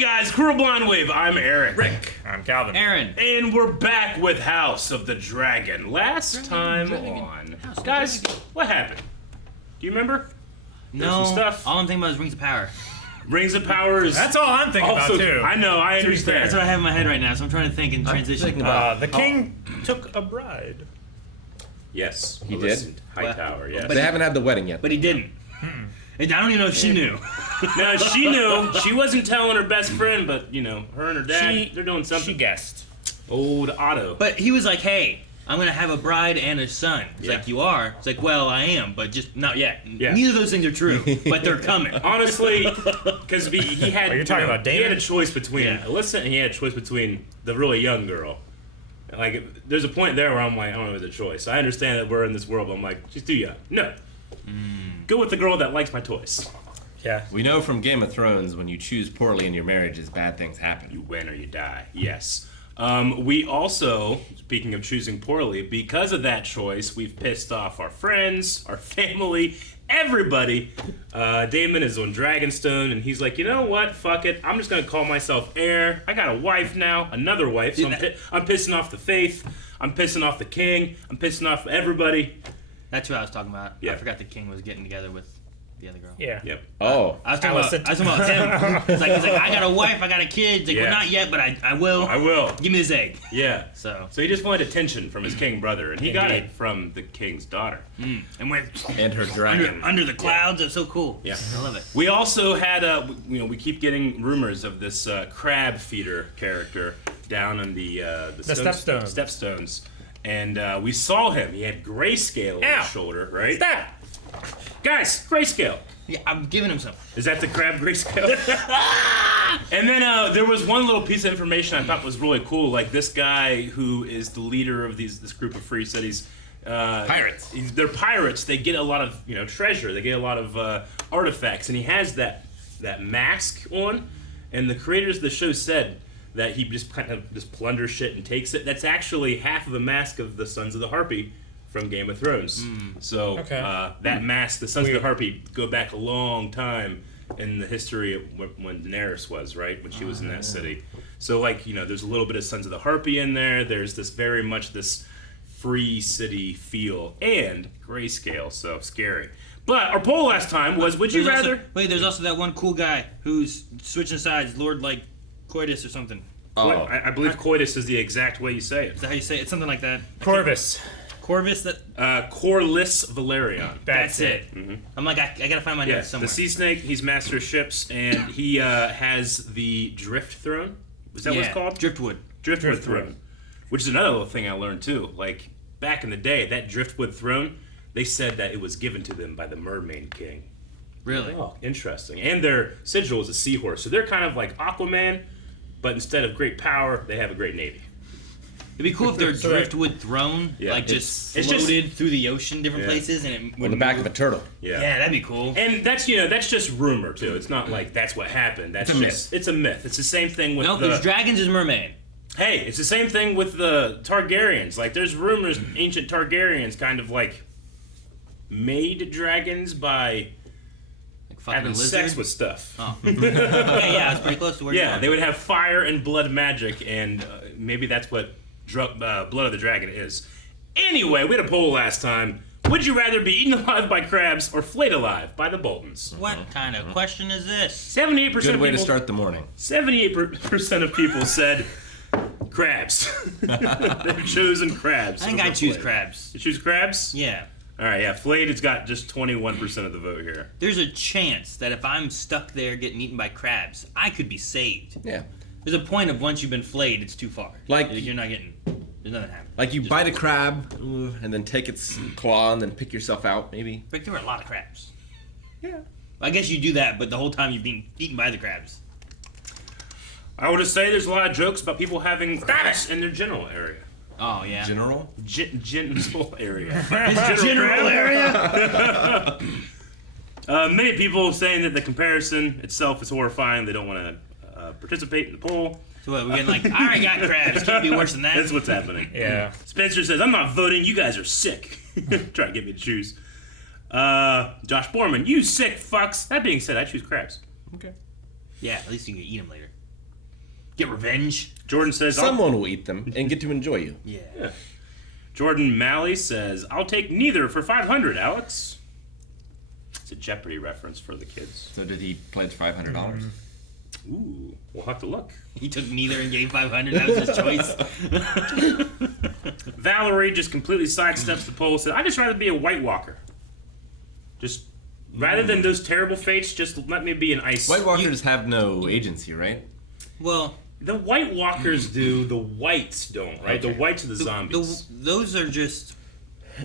Hey guys, Crew Blind Wave. I'm Eric. Rick. I'm Calvin. Aaron. And we're back with House of the Dragon. Last time on... Guys, what happened? Do you remember? No. Some stuff. All I'm thinking about is Rings of Power. Rings of Power is... That's all I'm thinking also, about, too. I know, I understand. That's what I have in my head right now, so I'm trying to think and transition. The king took a bride. Yes. He did? Hightower, yes. But they haven't had the wedding yet. But he didn't. I don't even know if she knew. No, she knew. She wasn't telling her best friend, but, you know, her and her dad, they're doing something. She guessed. Old Otto. But he was like, hey, I'm going to have a bride and a son. It's like, you are? It's like, well, I am, but just not yet. Yeah. Neither of those things are true, but they're coming. Honestly, because he had... You're talking about David? He had a choice between Alyssa and he had a choice between the really young girl. Like, there's a point there where I'm like, I don't know the choice. I understand that we're in this world, but I'm like, she's too young. No. Go with the girl that likes my toys. Yeah. We know from Game of Thrones when you choose poorly in your marriages, bad things happen. You win or you die. Yes. We also, speaking of choosing poorly, because of that choice, we've pissed off our friends, our family, everybody. Damon is on Dragonstone, and he's like, you know what? Fuck it. I'm just going to call myself heir. I got a wife now, another wife, so I'm pissing off the faith. I'm pissing off the king. I'm pissing off everybody. That's what I was talking about. Yeah. I forgot the king was getting together with the other girl. Yeah. Yep. Oh. I was talking about him. He's like, I got a wife, I got a kid. He's like, well, not yet, but I will. I will. Give me this egg. Yeah. So he just wanted attention from his king brother, and he got it from the king's daughter. And went And her dragon. under the clouds. It's so cool. Yeah. I love it. We also had, we keep getting rumors of this crab feeder character down on the stepstones. And we saw him. He had Greyscale on his shoulder, right? Stop! Guys, Greyscale. Yeah, I'm giving him some. Is that the crab Greyscale? And then there was one little piece of information I thought was really cool. Like this guy who is the leader of this group of free cities. Pirates. They're pirates. They get a lot of treasure. They get a lot of artifacts, and he has that mask on. And the creators of the show said that he just kind of just plunders shit and takes it. That's actually half of the mask of the Sons of the Harpy from Game of Thrones. So that mask, the Sons of the Harpy, go back a long time in the history of when Daenerys was, right? When she was in that city. So there's a little bit of Sons of the Harpy in there. There's this very much this free city feel and Greyscale, so scary. But our poll last time was, would you rather... There's also that one cool guy who's switching sides, Lord Coitus or something. Oh. I believe Coitus is the exact way you say it. Is that how you say it? It's something like that. Corvus. Corvus? Corlys Velaryon. That's it. Mm-hmm. I'm like, I gotta find my notes somewhere. The sea snake, he's master of ships, and he has the drift throne. Is that what it's called? Driftwood. Driftwood throne. Which is another little thing I learned too. Like, back in the day, that driftwood throne, they said that it was given to them by the Mermaid King. Really? Oh, interesting. And their sigil is a seahorse, so they're kind of like Aquaman, but instead of great power, they have a great navy. It'd be cool if their driftwood throne just floated through the ocean, different places, and it would on the back of a turtle. Yeah, that'd be cool. And that's just rumor too. It's not like that's what happened. That's myth. It's a myth. It's the same thing with there's dragons is mermaid. Hey, it's the same thing with the Targaryens. Like, there's rumors ancient Targaryens kind of like made dragons by having sex with stuff. Oh. yeah, it's pretty close to where you are. They would have fire and blood magic, and maybe that's what Blood of the Dragon is. Anyway, we had a poll last time. Would you rather be eaten alive by crabs or flayed alive by the Boltons? What kind of question is this? 78% of people... Good way to start the morning. 78% of people said crabs. They've chosen crabs. I think I'd choose crabs. You choose crabs? Yeah. All right, yeah. Flayed has got just 21% of the vote here. There's a chance that if I'm stuck there getting eaten by crabs, I could be saved. Yeah. There's a point of once you've been flayed, it's too far. Like you're not getting... There's nothing happening. Like you bite a crab and then take its claw and then pick yourself out, maybe. But there were a lot of crabs. Yeah. I guess you do that, but the whole time you're being eaten by the crabs. I would just say there's a lot of jokes about people having crabs in their genital area. Oh, yeah. General? Genital area. General area? Many people saying that the comparison itself is horrifying. They don't want to participate in the poll. So what, we're getting like, I already got crabs. Can't be worse than that. That's what's happening. Yeah. Spencer says, I'm not voting. You guys are sick. Trying to get me to choose. Josh Borman, you sick fucks. That being said, I choose crabs. Okay. Yeah, at least you can eat them later. Get revenge. Jordan says, Someone will eat them and get to enjoy you. Yeah. Jordan Malley says, I'll take neither for 500, Alex. It's a Jeopardy reference for the kids. So did he pledge $500? Ooh, we'll have to look. He took neither and gave 500. That was his choice. Valerie just completely sidesteps the poll. Said, I'd just rather be a White Walker. Just rather than those terrible fates, just let me be an ice. White Walkers have no agency, right? Well, the White Walkers do. The Whites don't, right? Okay. The Whites are the zombies. those are just.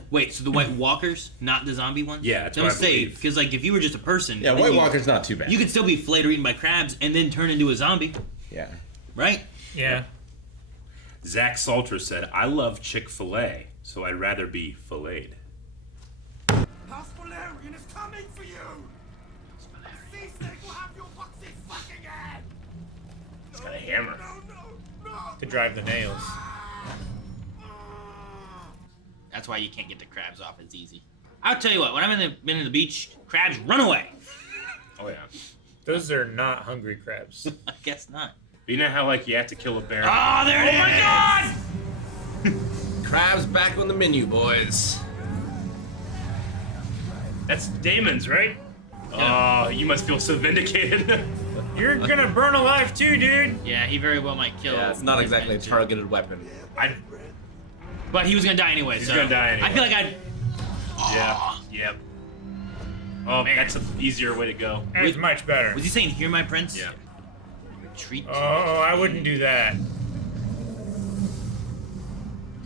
Wait, so the White Walkers, not the zombie ones? Yeah, that's Don't what I say, believe. because like if you were just a person, Yeah, then White Walker's not too bad. you could still be flayed or eaten by crabs and then turn into a zombie, Yeah. right? Yeah. Zach Salter said, I love Chick-fil-A, so I'd rather be filleted. Velaryon is coming for you! The sea snake will have your boxy fucking head! He's got a hammer. No! To drive the nails. That's why you can't get the crabs off as easy. I'll tell you what, when I'm in the beach, crabs run away. Oh, yeah. Those are not hungry crabs. I guess not. You know how, like, you have to kill a bear? Oh, there it is! my God! Crabs back on the menu, boys. That's Damon's, right? Oh, you must feel so vindicated. You're gonna burn alive too, dude. Yeah, he very well might kill. Yeah, it's not exactly a targeted weapon. But he was gonna die anyway. He's so gonna die anyway. I feel like I'd. Yeah. Yep. Oh, man, that's an easier way to go. That's much better. Was he saying, "Hear my prince"? Yeah. Retreat. Oh, I wouldn't do that.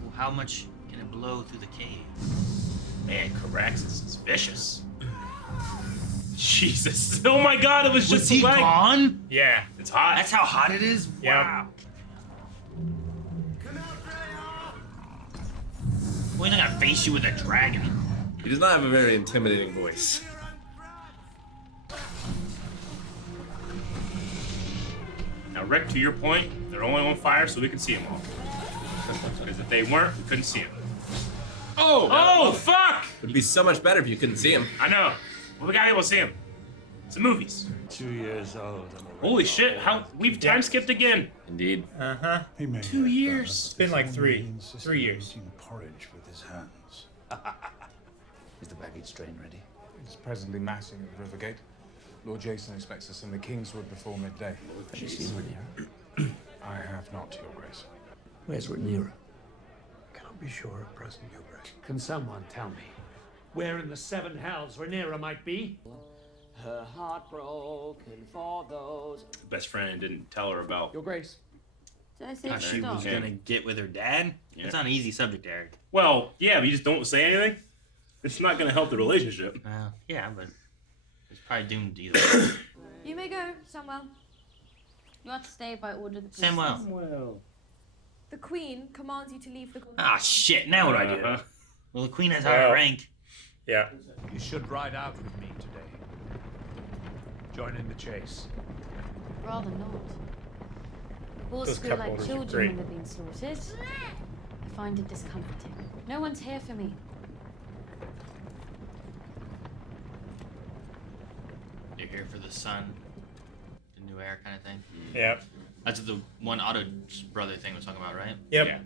Well, how much can it blow through the cave? Man, Caraxes is vicious. Jesus. Oh my God, it was just Was he a leg. gone? Yeah. It's hot. That's how hot it is. Yep. Wow. Well, he's not gonna face you with a dragon. He does not have a very intimidating voice. Now, Rick, to your point, they're only on fire so we can see them all. Because if they weren't, we couldn't see them. Oh, fuck! It'd be so much better if you couldn't see him. I know. Well, we gotta be able to see them. It's the movies. 2 years old. Holy shit, how we've time skipped again. Indeed. Uh-huh. 2 years. It's been like 3 years. Eating porridge with his hands. Is the baggage train ready? It's presently massing at Rivergate. Lord Jason expects us in the Kingswood before midday. Have you seen Rhaenyra? I have not, Your Grace. Where's Rhaenyra? Cannot be sure at present, Your Grace. Can someone tell me where in the seven hells Rhaenyra might be? Her heart broken for those. Best friend didn't tell her about. Your Grace. Did I say Thought she stop? was gonna get with her dad. Yeah. It's not an easy subject, Eric. Well, yeah, but you just don't say anything. It's not gonna help the relationship. Yeah, but it's probably doomed either. You may go, Samuel. You are to stay by order of the princess. Samuel. The Queen commands you to leave the. Ah, shit. Now what do I do? Uh-huh. Well, the queen has higher rank. Yeah. You should ride out with me today. Join in the chase. Rather not. Bulls Those squeal like couples are children great. when they're being slaughtered. I find it discomforting. No one's here for me. You're here for the sun, the new air kind of thing. Yep. That's what the one Otto's brother thing was talking about, right? Yep. Yeah.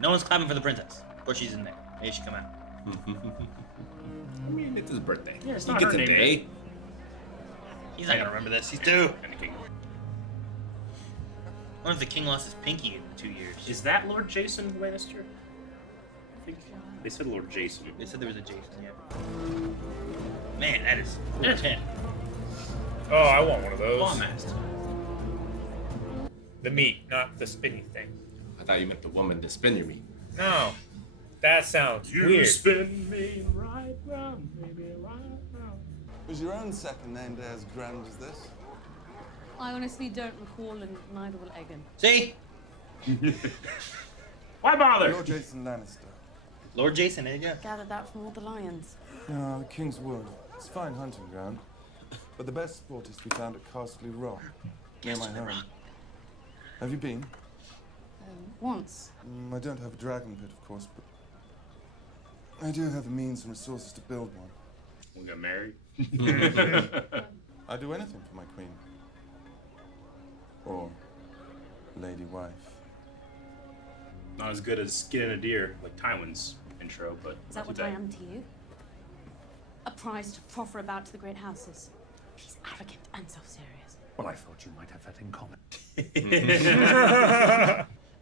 No one's clapping for the princess. Of course, she's in there. Maybe she come out. I mean, it's his birthday. Yeah, it's he not gets her a name. day. He's not gonna remember this. He's 2. Anything. I wonder if the king lost his pinky in 2 years. Is that Lord Jason Lannister? I think they said Lord Jason. They said there was a Jason, yeah. Man, that is 10. Oh, I want one of those. Lawmaster. The meat, not the spinny thing. I thought you meant the woman to spin your meat. No. That sounds You weird. spin me right round, baby, right round. Was your own second name day as grand as this? I honestly don't recall, and neither will Egan. See? Why bother? Lord Jason Lannister. Lord Jason, there you go. Gathered that from all the lions. No, the King's Wood. It's a fine hunting ground. But the best sport is to be found at Casterly Rock, near my home. Have you been? Once. I don't have a dragon pit, of course, but I do have the means and resources to build one. We'll get married. I'd do anything for my queen. Or lady wife. Not as good as skinning a deer, like Tywin's intro, but Is that what I am to you? A prize to proffer about to the great houses. He's arrogant and self-serious. Well, I thought you might have that in common.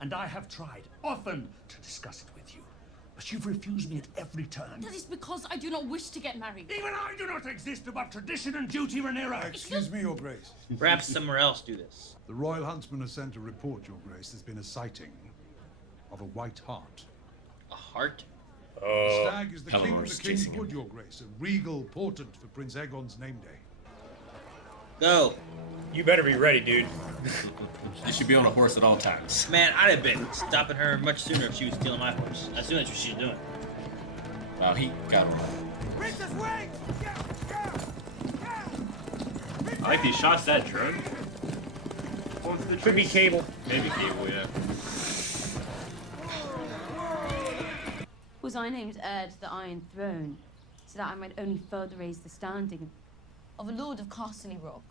And I have tried often to discuss it with you, but you've refused me at every turn. That is because I do not wish to get married. Even I do not exist above tradition and duty, Rhaenyra. Excuse me, Your Grace. Perhaps somewhere else do this. The Royal Huntsman has sent a report, Your Grace. There's been a sighting of a white hart. A hart? The stag is the king of Pelennor the is King's chasing him. Wood, Your Grace. A regal portent for Prince Aegon's name day. Go. You better be ready, dude. You should be on a horse at all times. Man, I'd have been stopping her much sooner if she was stealing my horse. I assume that's what she's doing. Wow, he got him. Princess, wait! I like these shots. That drone. Going through the Could be trees. Cable. Maybe Cable, yeah. Was I named heir to the Iron Throne, so that I might only further raise the standing of a Lord of Casterly Rock?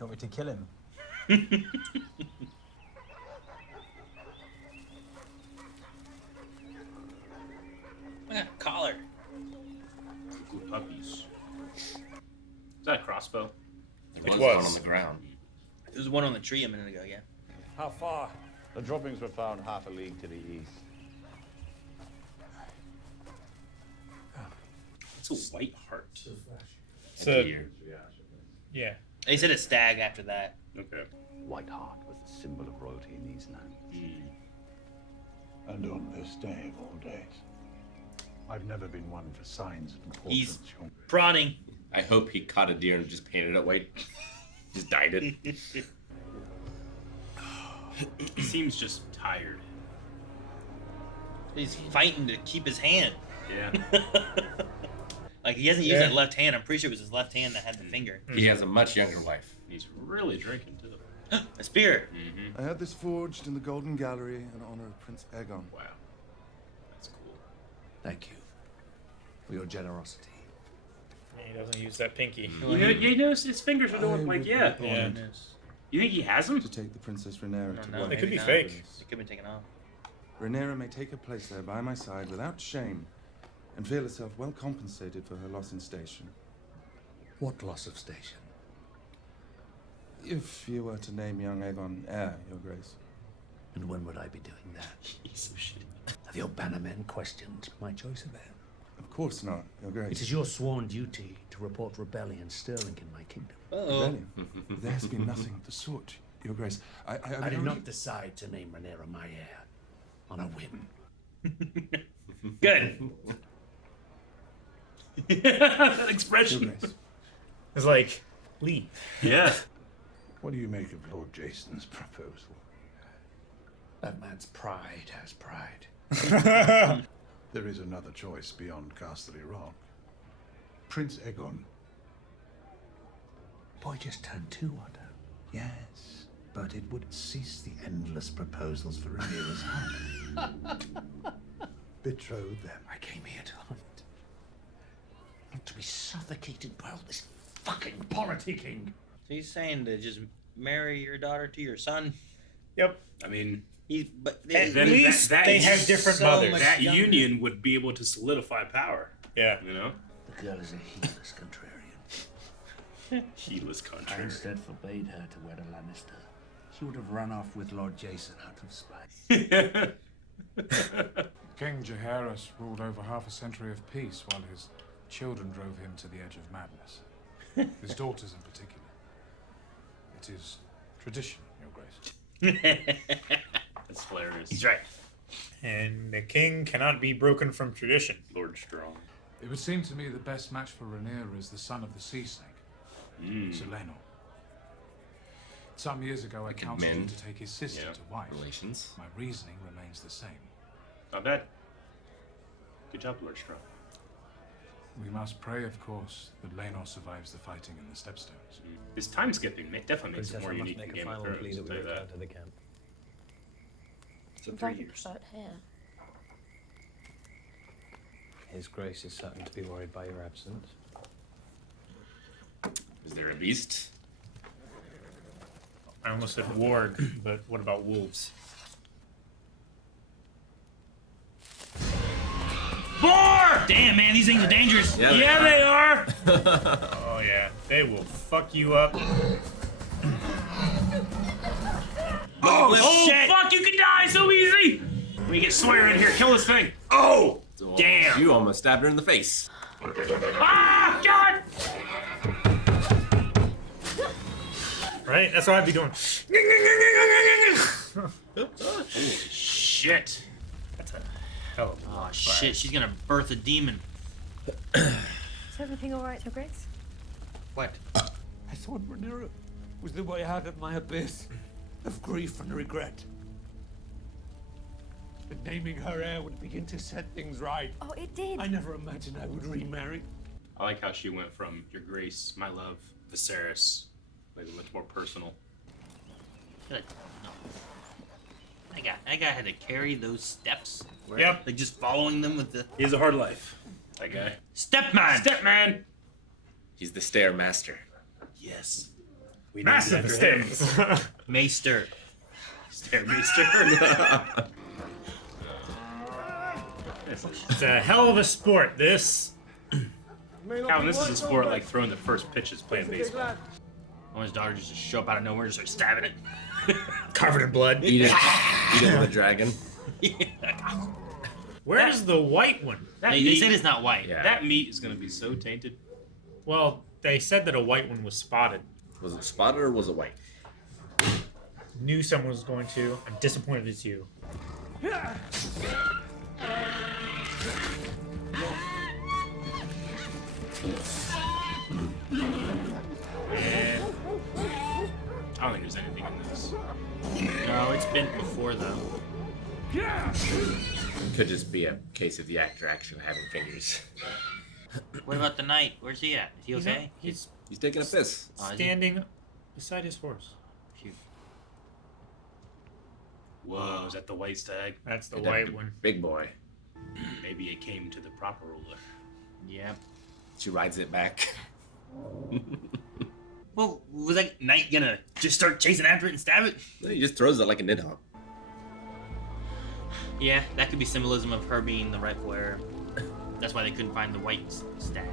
You want me to kill him? Look at that collar. Cuckoo puppies. Is that a crossbow? There was was. one on the ground. There was one on the tree a minute ago, yeah. How far? The droppings were found half a league to the east. It's a white heart. So, Deer. yeah. They said a stag after that. Okay. White Hart was the symbol of royalty in these lands. And on this day of all days, I've never been one for signs and He's portents, Your Grace. prodding. I hope he caught a deer and just painted it white. Just dyed it. He seems just tired. He's fighting to keep his hand. Yeah. Like, he hasn't used that left hand. I'm pretty sure it was his left hand that had the finger. He has a much younger wife. He's really drinking too. A spear. I had this forged in the Golden Gallery in honor of Prince Aegon. Wow. That's cool. Thank you for your generosity. He doesn't use that pinky. You notice his fingers are doing like, yeah. Yeah. You think he has them? To take the Princess Rhaenyra to No, wife. They could be not. fake. It could be taken off. Rhaenyra may take her place there by my side without shame and feel herself well compensated for her loss in station. What loss of station? If you were to name young Aegon heir, Your Grace. And when would I be doing that? He's so shit. Have your bannermen questioned my choice of heir? Of course not, Your Grace. It is your sworn duty to report rebellion stirring in my kingdom. Rebellion? There has been nothing of the sort, Your Grace. I I did only- not decide to name Rhaenyra my heir on a whim. Good. That expression. Your Grace. It's like, leave. Yeah. What do you make of Lord Jason's proposal? That man's pride has pride. There is another choice beyond Casterly Rock. Prince Aegon. Boy just turned 2, Otto. Yes, but it would cease the endless proposals for Rhaenyra's hand. Betroth them. I came here to hunt. Not to be suffocated by all this fucking politicking. So he's saying to just marry your daughter to your son? Yep. I mean, but At least they have different mothers. That union would be able to solidify power. Yeah. You know? The girl is a heedless contrarian. Heedless I contrarian. instead forbade her to wed a Lannister. She would have run off with Lord Jason out of spite. King Jaehaerys ruled over half a century of peace while his children drove him to the edge of madness. His daughters in particular. It is tradition, Your Grace. That's hilarious. He's right. And the king cannot be broken from tradition. Lord Strong. It would seem to me the best match for Rhaenyra is the son of the sea snake, Sir Lenor. Some years ago, I counseled him men. to take his sister to wife. Relations. My reasoning remains the same. Not bad. Good job, Lord Strong. We must pray, of course, that Lenor survives the fighting in the Stepstones. This time skipping definitely makes it Princess, more I must unique in make a Game of final Thrones. plea I'll that we tell you return that. to the camp. So If 3 I could years. start here. His Grace is certain to be worried by your absence. Is there a beast? I almost said warg, but what about wolves? Boar! Damn, man, these things are dangerous. Yeah, they are. Oh yeah, they will fuck you up. Oh, shit! fuck, you can die so easy! We get Sawyer in here, kill this thing. Oh! Damn. You almost stabbed her in the face. Ah, God! Right? That's what I'd be doing. Holy shit. That's a hell of a Oh, fire. shit, she's gonna birth a demon. Is everything alright, Your Grace? What? I thought Rhaenyra was the way out of my abyss of grief and regret. But naming her heir would begin to set things right. Oh, it did. I never imagined I would remarry. I like how she went from Your Grace, my love, Viserys, like much more personal. No. That guy had to carry those steps. Yep. Like just following them with the. He has a hard life, that guy. Stepman! Stepman! He's the stair master. Yes. We Master named the it after stairs. him. Maester. Stairmaster. It's a hell of a sport, this. Calvin, this is a sport like throwing the first pitches playing baseball. I want his daughter just to show up out of nowhere and just start stabbing it. Covered in blood. Eat it with a dragon. Where's the white one? They said it's not white. Yeah. That meat is gonna be so tainted. Well, they said that a white one was spotted. Was it spotted or was it white? Knew someone was going to. I'm disappointed it's you. I don't think there's anything in this. No, it's been before though. Could just be a case of the actor actually having fingers. What about the knight? Where's he at? Is he okay? He's He's taking a piss. Oh, is he? standing beside his horse. Phew. Whoa, is that the white stag? That's the Could white have been one. Big boy. Maybe it came to the proper ruler. Yep. She rides it back. Well, was that knight gonna just start chasing after it and stab it? He just throws it like a nidhogg. Yeah, that could be symbolism of her being the rightful heir. That's why they couldn't find the white stag.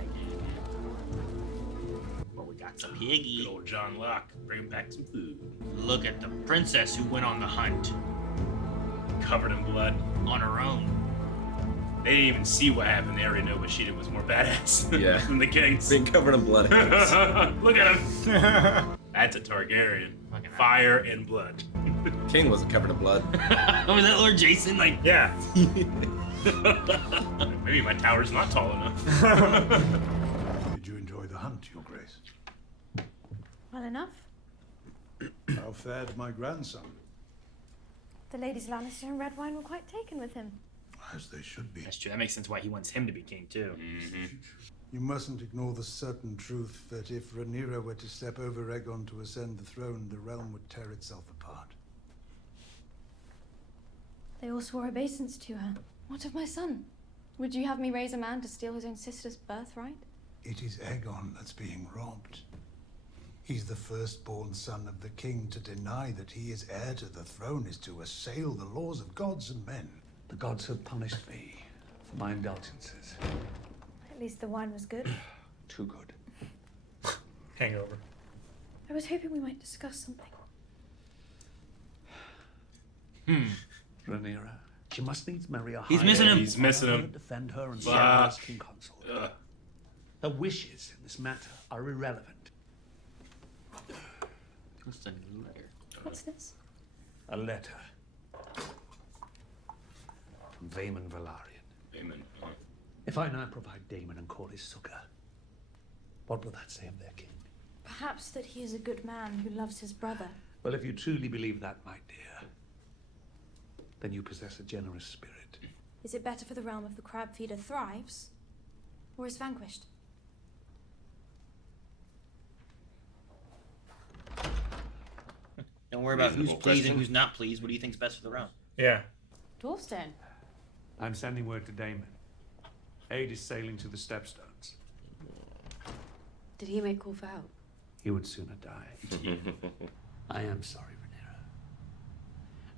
Well, we got some Good piggy. old John Locke, bring him back some food. Look at the princess who went on the hunt Covered in blood. on her own. They didn't even see what happened. They already know what she did was more badass Yeah. than the kings. Being covered in blood. Look at him. That's a Targaryen. Fucking hell. Fire and blood. King wasn't covered in blood. Oh, was that Lord Jason? Like, Yeah. Maybe my tower's not tall enough. Did you enjoy the hunt, Your Grace? Well enough. How fared my grandson? The ladies Lannister and Redwine were quite taken with him. As they should be. that's true. That makes sense why he wants him to be king too. You mustn't ignore the certain truth that if Rhaenyra were to step over Aegon to ascend the throne, the realm would tear itself apart. They all swore obeisance to her. What of my son? Would you have me raise a man to steal his own sister's birthright? It is Aegon that's being robbed. He's the firstborn son of the king. To deny that he is heir to the throne is to assail the laws of gods and men. The gods have punished me for my indulgences. At least the wine was good. Too good. Hangover. I was hoping we might discuss something. Rhaenyra. She must needs marry a He's high missing him. He's missing him. Defend her and Fuck. serve as king consort. Her wishes in this matter are irrelevant. Just a letter. What's this? A letter from Vaemon Velaryon. Amen. If I now provide Daemon and Corlys succor, what will that say of their king? Perhaps that he is a good man who loves his brother. Well, if you truly believe that, my dear, then you possess a generous spirit. Is it better for the realm if the crab feeder thrives or is vanquished? Don't worry about who's Reasonable pleased question. and who's not pleased. What do you think's best for the realm? Yeah. Dwarfstone. I'm sending word to Daemon. Aid is sailing to the Stepstones. Did he make call for help? He would sooner die. I am sorry, Rhaenyra.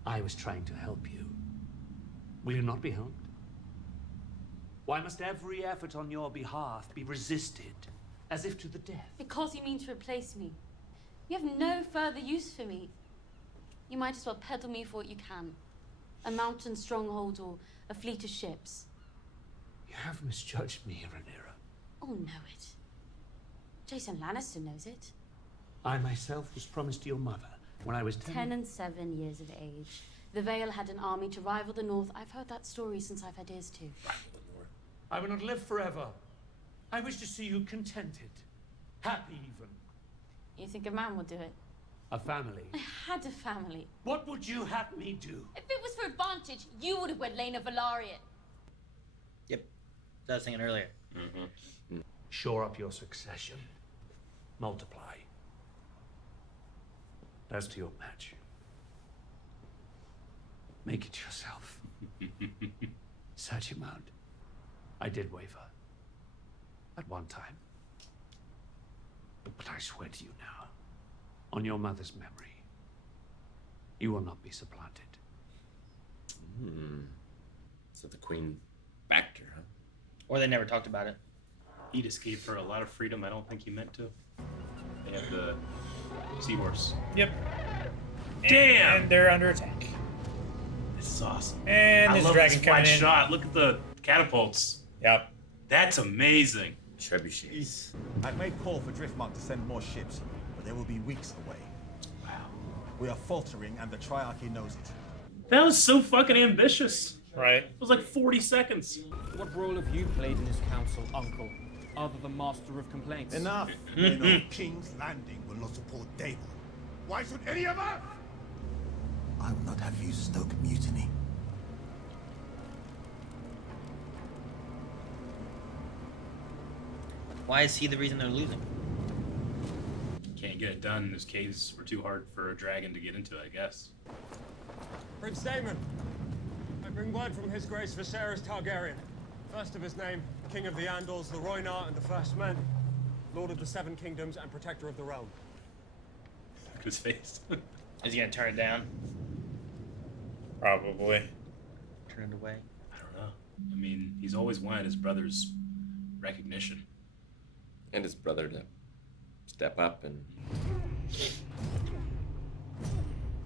I was trying to help you. Will you not be helped? Why must every effort on your behalf be resisted, as if to the death? Because you mean to replace me. You have no further use for me. You might as well peddle me for what you can. A mountain stronghold or a fleet of ships. You have misjudged me, Rhaenyra. All know it. Jason Lannister knows it. I myself was promised to your mother when I was 10 and 7 years of age. The Vale had an army to rival the North. I've heard that story since I've had ears to. I will not live forever. I wish to see you contented. Happy, even. You think a man would do it? A family. I had a family. What would you have me do? If it was for advantage, you would have wed Lena Velaryon. Yep. I was thinking earlier. Shore up your succession. Multiply. As to your match, make it yourself. Search him out. I did waver. At one time. But I swear to you now, on your mother's memory, you will not be supplanted. So the queen backed her, huh? Or they never talked about it. He'd escape for a lot of freedom. I don't think he meant to. They have the seahorse. Yep. Damn! And they're under attack. This is awesome. And I there's love dragon this coming wide in. shot. Look at the catapults. Yep. That's amazing. Trebuchets. I've made call for Driftmark to send more ships, but they will be weeks away. Wow. We are faltering, and the Triarchy knows it. That was so fucking ambitious. Right. It was like 40 seconds. What role have you played in this council, Uncle, other than Master of Complaints? Enough! They know King's Landing will not support Dable. Why should any of us? I will not have you stoke mutiny. Why is he the reason they're losing? Can't get it done. Those caves were too hard for a dragon to get into, I guess. Prince Daemon, I bring word from His Grace Viserys Targaryen. First of his name, King of the Andals, the Rhoynar, and the First Men, Lord of the Seven Kingdoms, and Protector of the Realm. Look at his face. Is he gonna turn it down? Probably. Turn it away? I don't know. I mean, he's always wanted his brother's recognition. And his brother to step up and...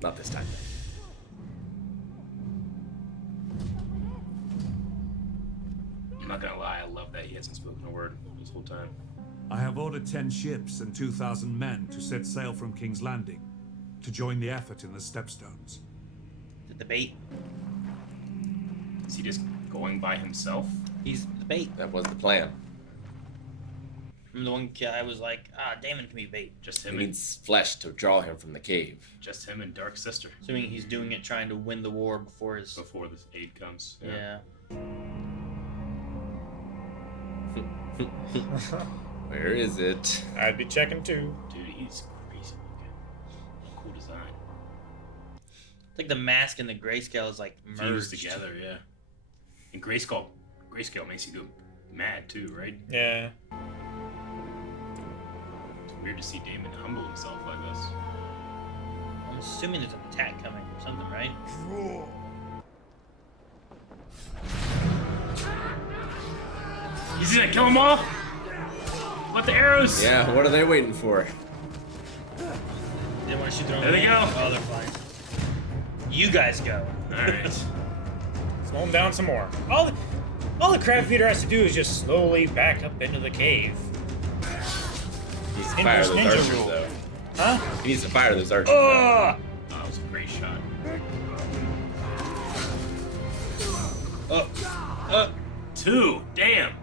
Not this time. I'm not gonna lie, I love that he hasn't spoken a word this whole time. I have ordered 10 ships and 2,000 men to set sail from King's Landing to join the effort in the Stepstones. The bait. Is he just going by himself? He's the bait. That was the plan. The one guy was like, Daemon can be bait. Just He him needs flesh to draw him from the cave. Just him and Dark Sister. Assuming he's doing it trying to win the war before his... Before this aid comes. Yeah. Where is it? I'd be checking too. Dude, he's crazy looking. Cool design. It's like the mask and the grayscale is like merged Fused together, yeah. And grayscale makes you go mad too, right? Yeah. It's weird to see Daemon humble himself like this. I'm assuming there's an attack coming or something, right? He's gonna kill them all? What the arrows? Yeah, what are they waiting for? They want to shoot their own There they man. go. Oh, they're flying. You guys go. Slow Alright. him down some more. All the crab feeder has to do is just slowly back up into the cave. He needs to fire those Ninja archers, rule. though. Huh? He needs to fire those archers. Oh, that was a great shot. Two. Damn.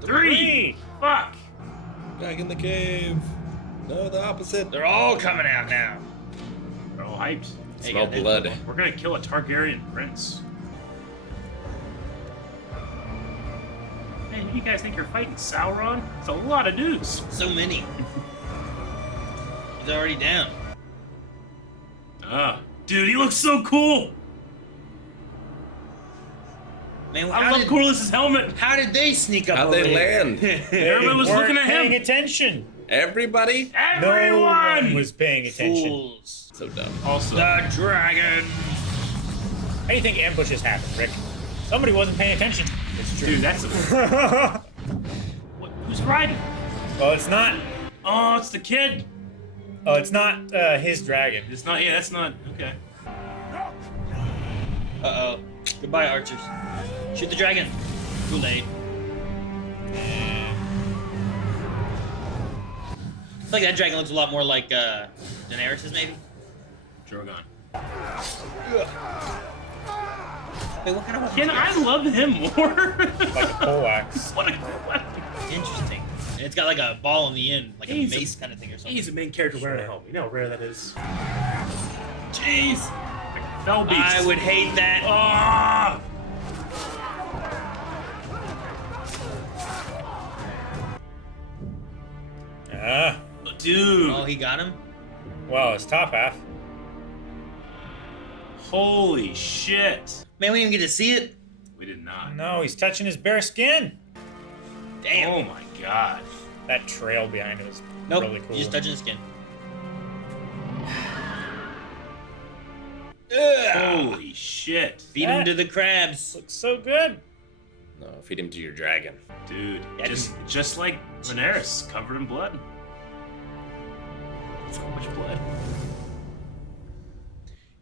Three. Fuck. Back in the cave. No, the opposite. They're all coming out now. They're all hyped. Smell blood. We're gonna kill a Targaryen prince. Man, you guys think you're fighting Sauron? It's a lot of dudes. So many. He's already down. Dude, he looks so cool. Man, I love Corliss's helmet. How did they sneak up? How'd they land? Everybody was looking at him. Paying attention. Everybody? No one was paying attention. Fools. So dumb. Also, The dragon. How do you think ambushes happen, Rick? Somebody wasn't paying attention. It's true. Dude, that's a... Who's riding? Well, it's not. Oh, it's the kid. Oh, it's not his dragon. It's not. Yeah, that's not. Okay. Uh-oh. Goodbye, archers. Shoot the dragon. Too late. I feel like that dragon looks a lot more like Daenerys's, maybe. Drogon. Wait, what kind of weapon? Can I love him more? Like a poleaxe. What a cool weapon. Interesting. And it's got like a ball in the end, like He's a mace kind of thing or something. He's the main character wearing a helmet. You know how rare that is. Jeez. Like a fell beast. I would hate that. Ah! Dude. Oh, he got him? Well, his top half. Holy shit. Man, we didn't even get to see it. We did not. No, he's touching his bare skin. Damn. Oh my god. That trail behind him is Nope, really cool. he's just touching his skin. Holy shit. Feed him to the crabs. Looks so good. No, feed him to your dragon. Dude, Yeah, just like Daenerys, covered in blood. So much blood.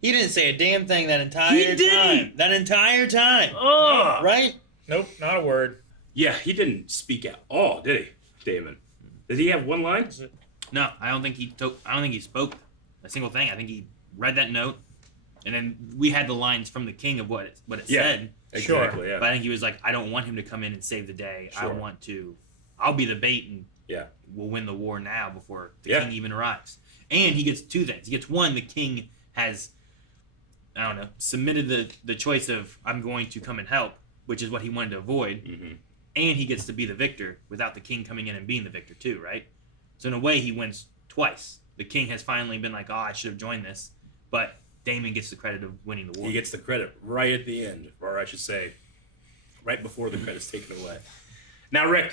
He didn't say a damn thing that entire He didn't. time. That entire time. Oh. Right? Nope, not a word. Yeah, he didn't speak at all, did he, Damon? Did he have one line? No, I don't think he spoke a single thing. I think he read that note, and then we had the lines from the king of what it said. Exactly, yeah. But I think he was like, I don't want him to come in and save the day. Sure. I'll be the bait and we'll win the war now before the king even arrives. And he gets two things. He gets one, the king has, I don't know, submitted the choice of I'm going to come and help, which is what he wanted to avoid. Mm-hmm. And he gets to be the victor without the king coming in and being the victor too, right? So in a way, he wins twice. The king has finally been like, oh, I should have joined this. But Daemon gets the credit of winning the war. He gets the credit right at the end, or I should say, right before the credit's taken away. Now, Rick,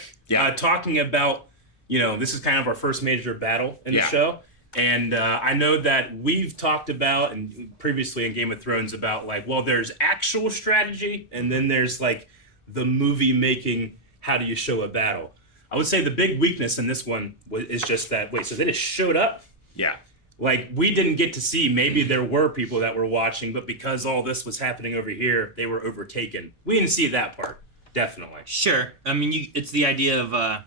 talking about, this is kind of our first major battle in the show. And I know that we've talked about, and previously in Game of Thrones, about there's actual strategy, and then there's the movie making, how do you show a battle? I would say the big weakness in this one is just that, so they just showed up? Yeah. We didn't get to see, maybe there were people that were watching, but because all this was happening over here, they were overtaken. We didn't see that part, definitely. Sure. I mean, it's the idea of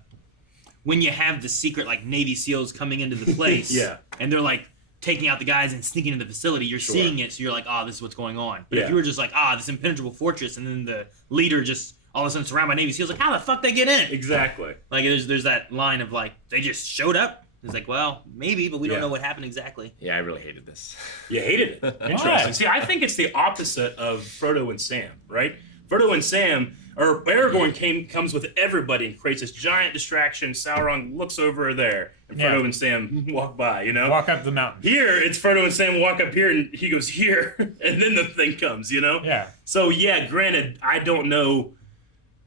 when you have the secret, Navy SEALs coming into the place, and they're, taking out the guys and sneaking into the facility, you're seeing it, so you're like, this is what's going on. But if you were just like, this impenetrable fortress, and then the leader just all of a sudden surrounded by Navy SEALs, how the fuck they get in? Exactly. There's that line of, they just showed up. It's well, maybe, but we don't know what happened exactly. Yeah, I really hated this. You hated it. Interesting. See, I think it's the opposite of Frodo and Sam, right? Frodo and Sam, or Aragorn comes with everybody and creates this giant distraction. Sauron looks over there, and Frodo and Sam walk by, Walk up the mountain. Here, it's Frodo and Sam walk up here, and he goes here, and then the thing comes, Yeah. So, granted, I don't know,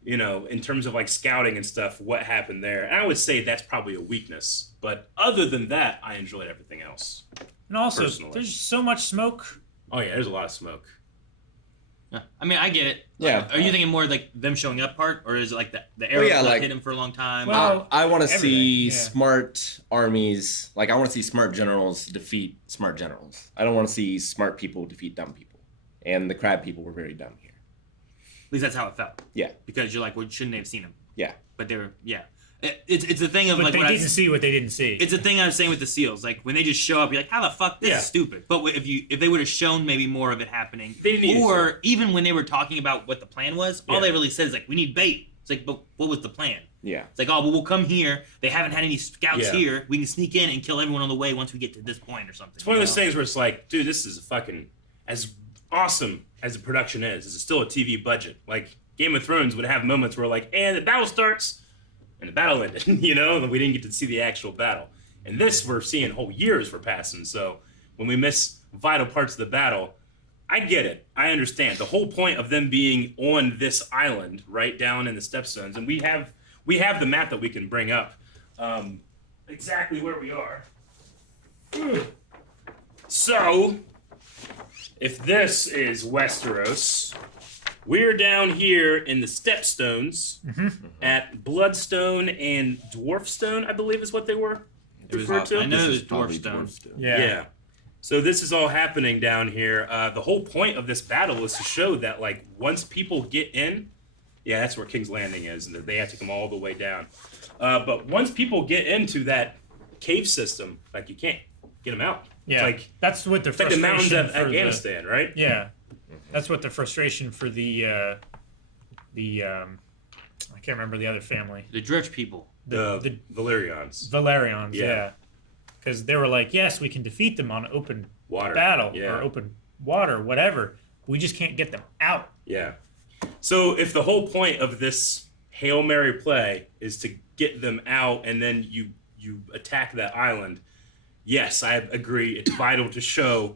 in terms of scouting and stuff, what happened there. And I would say that's probably a weakness. But other than that, I enjoyed everything else. And also, personally. there's so much smoke. Oh, yeah, there's a lot of smoke. Yeah. I mean, I get it. Yeah. Are you thinking more them showing up part, or is it the arrows hit him for a long time? Well, I want to see smart armies. I want to see smart generals defeat smart generals. I don't want to see smart people defeat dumb people. And the crab people were very dumb here. At least that's how it felt. Yeah. Because you're shouldn't they have seen him? Yeah. But they were, It's a thing of But they didn't see what they didn't see. It's a thing I was saying with the SEALs. When they just show up, you're like, how the fuck? This is stupid. But if they would have shown maybe more of it happening, or even when they were talking about what the plan was, all they really said is we need bait. It's but what was the plan? Yeah. It's we'll come here. They haven't had any scouts here. We can sneak in and kill everyone on the way once we get to this point or something. It's one of those things where it's dude, this is as awesome as the production is. It's still a TV budget. Game of Thrones would have moments where and the battle starts. And the battle ended, we didn't get to see the actual battle. And this, we're seeing whole years were passing, so when we miss vital parts of the battle, I get it. I understand. The whole point of them being on this island, right down in the Stepstones, and we have the map that we can bring up. exactly where we are. So, if this is Westeros, we're down here in the Stepstones at Bloodstone and Dwarfstone, I believe is what they were referred to. I know it was Dwarfstone. Yeah. So this is all happening down here. The whole point of this battle is to show that, like, once people get in, yeah, that's where King's Landing is, and they have to come all the way down. But once people get into that cave system, like, you can't get them out. Yeah, It's like that's what the it's like frustration the mountains of for Afghanistan, right? Yeah, that's what the frustration for the I can't remember the other family. The Drift people. The Velaryons. Velaryons, Yeah. yeah. Because they were like, yes, we can defeat them on open Water. battle Yeah. or open water, whatever. We just can't get them out. Yeah. So if the whole point of this Hail Mary play is to get them out and then you attack that island, yes, I agree. It's vital to show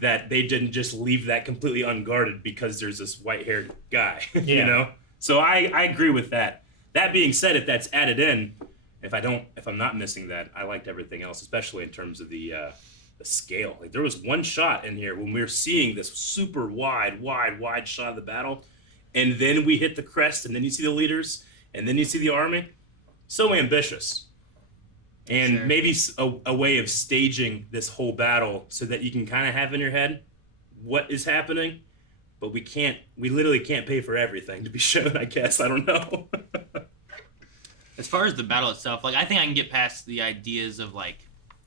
that they didn't just leave that completely unguarded because there's this white-haired guy, you Yeah. know? So I agree with that. That being said, if that's added in, if I'm not missing that, I liked everything else, especially in terms of the scale. Like, there was one shot in here when we were seeing this super wide shot of the battle, and then we hit the crest, and then you see the leaders, and then you see the army. So ambitious. And Sure. maybe a way of staging this whole battle so that you can kind of have in your head what is happening, but we literally can't pay for everything to be shown, I guess. I don't know. As far as the battle itself, like, I think I can get past the ideas of, like,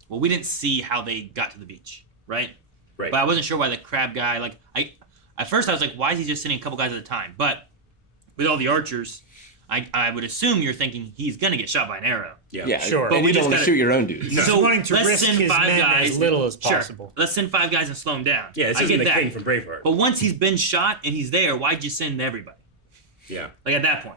well, we didn't see how they got to the beach, right? Right. But I wasn't sure why the crab guy, like, at first I was like, why is he just sending a couple guys at a time? But with all the archers, I would assume you're thinking he's gonna get shot by an arrow. Yeah, Sure. But we don't want to shoot your own dudes. He's So wanting to let's risk send his 5 men guys as little as Sure. possible. Let's send 5 guys and slow him down. Yeah, this I isn't get the that. king from Braveheart. But once he's been shot and he's there, why'd you send everybody? Yeah. Like, at that point.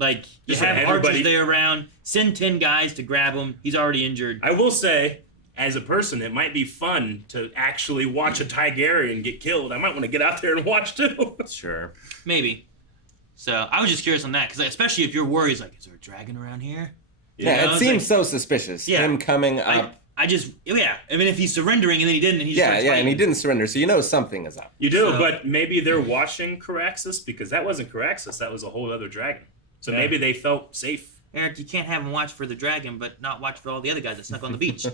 Like, you Just have everybody- archers there around, send 10 guys to grab him. He's already injured. I will say, as a person, it might be fun to actually watch a Targaryen get killed. I might want to get out there and watch too. Sure. Maybe. So I was just curious on that, because especially if your worry is like, is there a dragon around here? Yeah, You know, it it's seems like- so suspicious. Yeah. Him coming up. I mean, if he's surrendering and then he didn't, and he just Yeah, starts and he fighting. didn't surrender, so you know something is up. You do, So- but maybe they're watching Caraxes because that wasn't Caraxes. That was a whole other dragon. So Yeah. maybe they felt safe. Eric, you can't have him watch for the dragon, but not watch for all the other guys that snuck on the beach.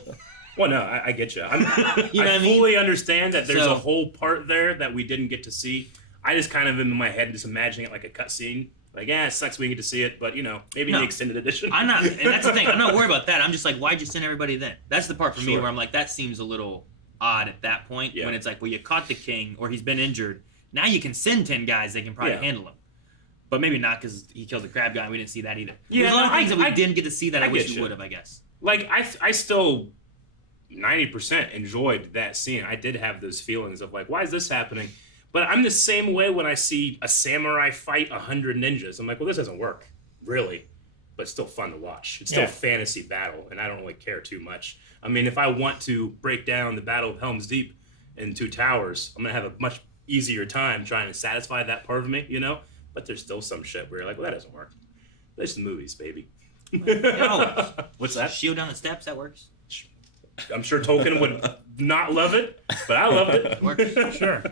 Well, no, I get you. You know what I mean? fully understand that there's So- a whole part there that we didn't get to see. I just kind of in my head just imagining it like a cutscene. Like, yeah, it sucks we didn't get to see it, but, you know, maybe No. the extended edition. I'm not, and that's the thing. I'm not worried about that. I'm just like, why'd you send everybody then? That's the part for me Sure. where I'm like, that seems a little odd at that point. Yeah. When it's like, well, you caught the king or he's been injured. Now you can send 10 guys. They can probably Yeah. handle him. But maybe not because he killed the crab guy and we didn't see that either. Yeah, There's a lot of no, things that we didn't get to see that I I wish get we you. would have, I guess. Like, I still 90% enjoyed that scene. I did have those feelings of like, why is this happening? But I'm the same way when I see a samurai fight 100 ninjas. I'm like, well, this doesn't work, really. But it's still fun to watch. It's still Yeah. fantasy battle, and I don't really care too much. I mean, if I want to break down the Battle of Helm's Deep in 2 towers, I'm going to have a much easier time trying to satisfy that part of me, you know? But there's still some shit where you're like, well, that doesn't work. There's the movies, baby. No. What's that? Shield down the steps, that works. I'm sure Tolkien would not love it, but I loved it. Works. Sure.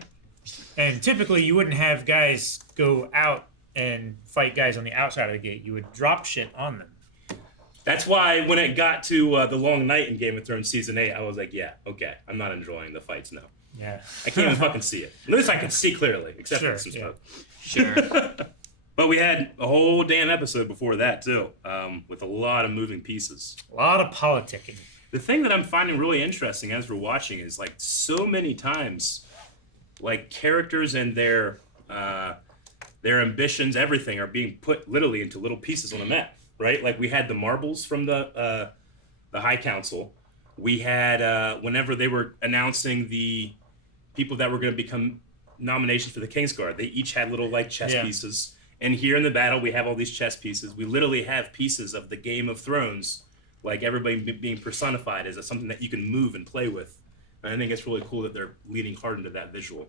And typically, you wouldn't have guys go out and fight guys on the outside of the gate. You would drop shit on them. That's why when it got to the long night in Game of Thrones season 8, I was like, yeah, okay, I'm not enjoying the fights now. Yeah. I can't even fucking see it. At least I can see clearly, except Sure, for some smoke. Sure. But we had a whole damn episode before that too, with a lot of moving pieces. A lot of politicking. The thing that I'm finding really interesting as we're watching is like so many times, like characters and their ambitions, everything are being put literally into little pieces on a map, right? Like we had the marbles from the High Council. We had whenever they were announcing the people that were going to become nominations for the Kingsguard, they each had little like chess pieces. And here in the battle, we have all these chess pieces. We literally have pieces of the Game of Thrones, like everybody being personified as something that you can move and play with. And I think it's really cool that they're leaning hard into that visual.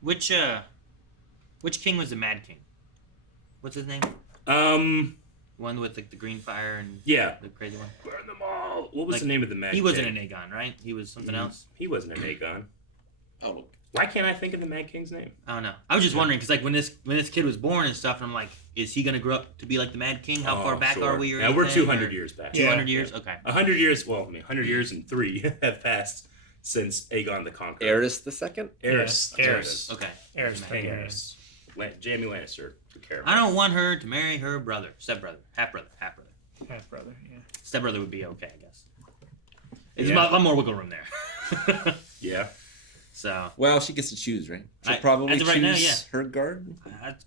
Which king was the Mad King? What's his name? One with like the green fire and the crazy one. Burn them all. What was the name of the Mad King? He wasn't an Aegon, right? He was something else. He wasn't an Aegon. Oh. Why can't I think of the Mad King's name? I don't know. I was just wondering because like when this kid was born and stuff, and I'm like, is he gonna grow up to be like the Mad King? How far back are we? Or we're 200 years back. 200 years. Okay. 100 years. Well, I mean, 100 years and 3 have passed since Aegon the Conqueror. Aerys the Second. Aerys. Okay. Aerys King. Aerys. Jaime Lannister. I don't want her to marry her brother, stepbrother, half brother. Half brother. Yeah. Stepbrother would be okay, I guess. There's a lot more wiggle room there. Yeah. So. Well, she gets to choose, right? She'll probably choose right now, her guard.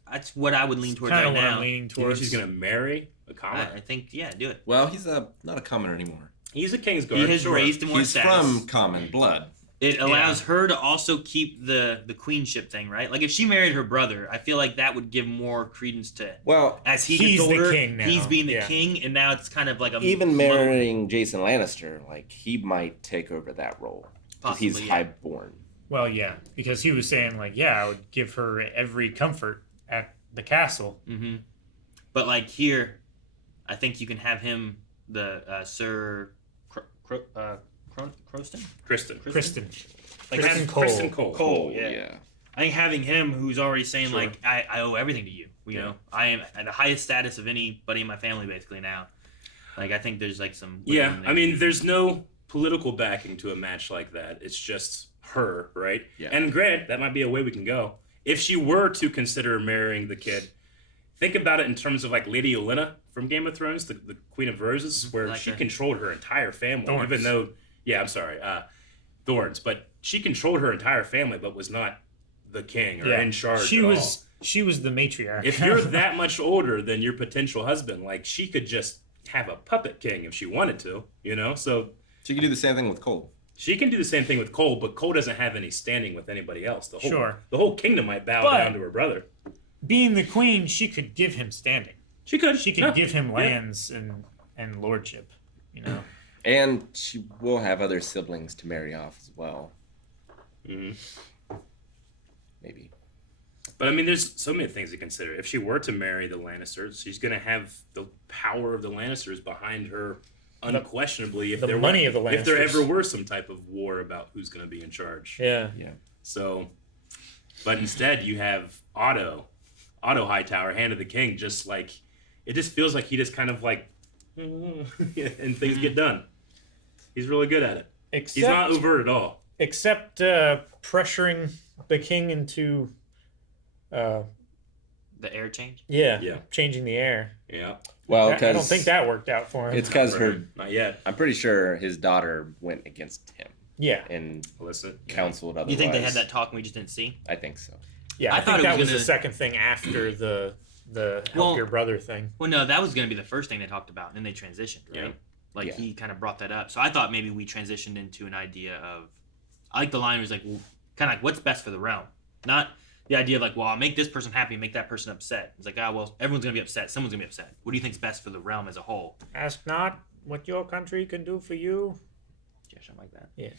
That's what I would lean towards right now. I'm leaning You think towards. she's gonna marry a commoner? I think, do it. Well, he's not a commoner anymore. He's a King's Guard. He has raised more He's status. from common blood. It allows her to also keep the queenship thing, right? Like if she married her brother, I feel like that would give more credence to. Well, as he's gets older, the king now. he's being the king, and now it's kind of like a even marrying Jason Lannister, like he might take over that role because he's Possibly, highborn. Well, yeah, because he was saying like, I would give her every comfort at the castle. Mm-hmm. But like here, I think you can have him, the Sir Kristen. Like Kristen Cole. Cole, yeah. I think having him, who's already saying like, I owe everything to you. You know, I am at the highest status of anybody in my family basically now. Like I think there's like some. Yeah, I mean, there's no political backing to a match like that. It's just her, right? Yeah. And granted, that might be a way we can go. If she were to consider marrying the kid, think about it in terms of like Lady Olenna from Game of Thrones, the Queen of Roses, where she controlled her entire family, Thorns. even though, Thorns, but she controlled her entire family, but was not the king or in charge. She was the matriarch. If you're that much older than your potential husband, like she could just have a puppet king if she wanted to, you know? So she could do the same thing with Cole. She can do the same thing with Cole, but Cole doesn't have any standing with anybody else. The whole kingdom might bow down to her brother. Being the queen, she could give him standing. She could. She could give him lands and lordship, you know. And she will have other siblings to marry off as well. Mm-hmm. Maybe. But I mean, there's so many things to consider. If she were to marry the Lannisters, she's going to have the power of the Lannisters behind her unquestionably. If there ever were some type of war about who's going to be in charge. Yeah. So, but instead you have Otto Hightower, Hand of the King, just like, it just feels like he just kind of like, and things get done. He's really good at it. He's not overt at all. Except pressuring the king into... the air change? Yeah. Changing the air. Yeah. Well, I don't think that worked out for him. It's because not yet. I'm pretty sure his daughter went against him. Yeah. And listen, counseled otherwise. You think they had that talk and we just didn't see? I think so. Yeah, I thought that was the second thing after the help your brother thing. Well, no, that was going to be the first thing they talked about, and then they transitioned, right? Like he kind of brought that up. So I thought maybe we transitioned into an idea of, I like the line was like, well, kind of like what's best for the realm, not the idea of like, well, I'll make this person happy and make that person upset. It's like, well, everyone's going to be upset. Someone's going to be upset. What do you think's best for the realm as a whole? Ask not what your country can do for you. Yeah, something like that. Yeah.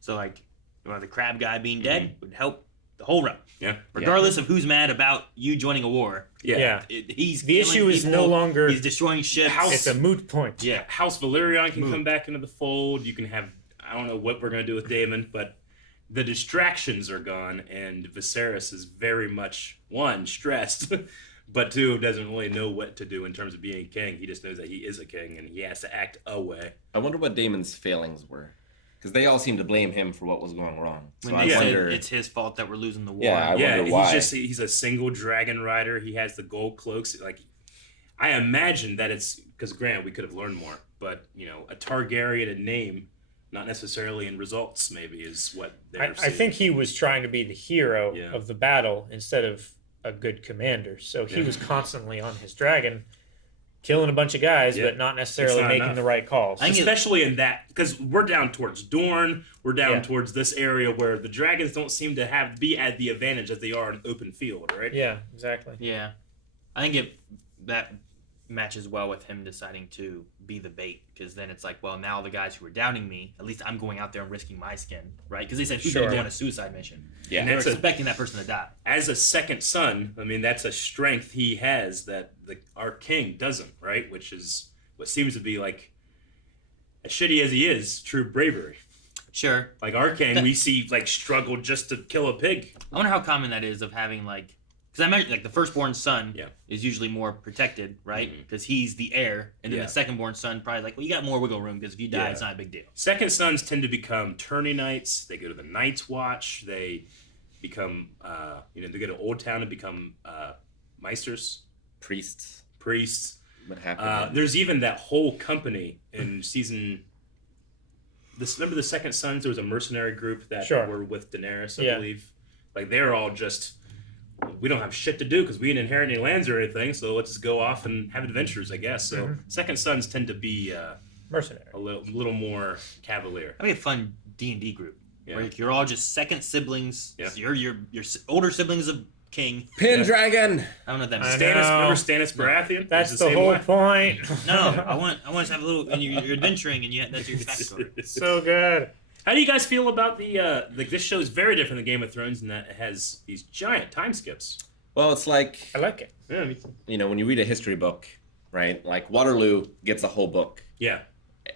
So like, the crab guy being dead would help the whole realm. Yeah. Regardless of who's mad about you joining a war. Yeah. He's the issue is people, no longer. He's destroying ships. It's a moot point. Yeah. House Velaryon can come back into the fold. You can have, I don't know what we're going to do with Daemon, but the distractions are gone, and Viserys is very much, one, stressed, but two, doesn't really know what to do in terms of being king. He just knows that he is a king, and he has to act a way. I wonder what Daemon's failings were. Because they all seem to blame him for what was going wrong. So when they said it's his fault that we're losing the war. Yeah, I wonder why. He's a single dragon rider. He has the gold cloaks. Like, I imagine that it's, because granted, we could have learned more, but, a Targaryen in name, not necessarily in results, maybe, is what they're I think he was trying to be the hero of the battle instead of a good commander. So he was constantly on his dragon, killing a bunch of guys, but not necessarily making the right calls. Especially in that, because we're down towards Dorne, we're down towards this area where the dragons don't seem to be at the advantage as they are in open field, right? Yeah, exactly. Yeah. I think that matches well with him deciding to be the bait, because then it's like, well, now the guys who are doubting me, at least I'm going out there and risking my skin, right? Because they said who's going to go on a suicide mission, and they're expecting that person to die. As a second son, I mean, that's a strength he has that our king doesn't, right? Which is what seems to be like, as shitty as he is, true bravery. Sure. Like our king, we see like struggle just to kill a pig. I wonder how common that is of having like. Because I imagine, like, the firstborn son is usually more protected, right? Because he's the heir. And then the secondborn son probably like, well, you got more wiggle room because if you die, it's not a big deal. Second sons tend to become tourney knights. They go to the Night's Watch. They become, they go to Old Town and become meisters. Priests. What happened? There's even that whole company in season... Remember the Second Sons? There was a mercenary group that were with Daenerys, I believe. Like, they're all just... We don't have shit to do because we didn't inherit any lands or anything, so let's just go off and have adventures, I guess. So Second Sons tend to be mercenary, a little more cavalier. That'd be a fun D&D group where you're all just second siblings. Yeah. So you're older siblings of King. Pendragon. I don't know what that means. Remember Stannis Baratheon? That's the whole point. No, I want to have a little. And you're adventuring, and that's your backstory. So good. How do you guys feel about this show is very different than Game of Thrones in that it has these giant time skips? Well, it's like... I like it. Yeah, me too. You know, when you read a history book, right? Like, Waterloo gets a whole book. Yeah.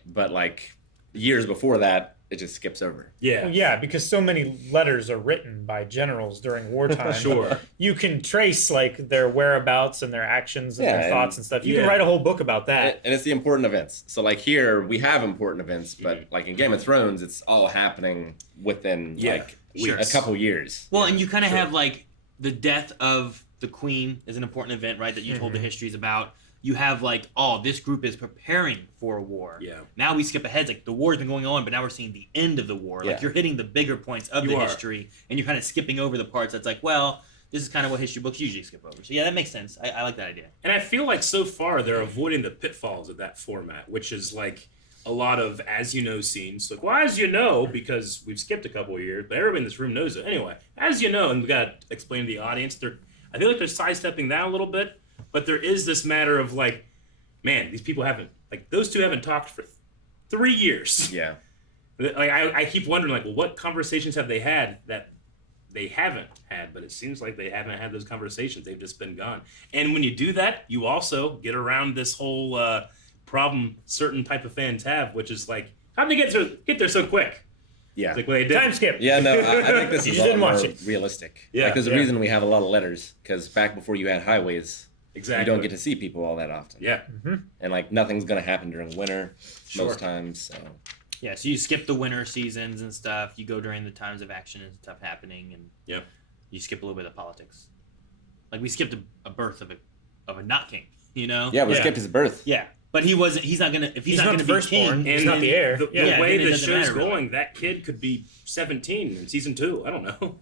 But, like, years before that, it just skips over. Yeah. Well, yeah, because so many letters are written by generals during wartime. Sure. You can trace, like, their whereabouts and their actions and their thoughts and stuff. You can write a whole book about that. And it's the important events. So, like, here, we have important events, but, like, in Game of Thrones, it's all happening within, like, a couple years. Well, and you kind of have, like, the death of the queen is an important event, right, that you told the histories about. You have, like, this group is preparing for a war. Yeah. Now we skip ahead. Like, the war's been going on, but now we're seeing the end of the war. Like, you're hitting the bigger points of the history, and you're kind of skipping over the parts that's like, well, this is kind of what history books usually skip over. So, yeah, that makes sense. I like that idea. And I feel like so far they're avoiding the pitfalls of that format, which is, like, a lot of as you know scenes. Like, well, as you know, because we've skipped a couple of years, but everybody in this room knows it. Anyway, as you know, and we got to explain to the audience, I feel like they're sidestepping that a little bit, but there is this matter of, like, man, these people those two haven't talked for 3 years. Yeah. Like, I keep wondering, like, well, what conversations have they had that they haven't had? But it seems like they haven't had those conversations. They've just been gone. And when you do that, you also get around this whole problem certain type of fans have, which is like, how did they get there so quick? Yeah. It's like, well, they did. Time skip. Yeah, no, I think this is a lot more realistic. Yeah. Like, there's a reason we have a lot of letters, because back before you had highways... Exactly. You don't get to see people all that often. Yeah. And, like, nothing's going to happen during winter most times, so... Yeah, so you skip the winter seasons and stuff. You go during the times of action and stuff happening, and you skip a little bit of politics. Like, we skipped a birth of a not king, you know? Yeah, we skipped his birth. Yeah. But he's not gonna if he's not gonna be king, he's not the heir. The way the show's going, that kid could be 17 in season 2. I don't know.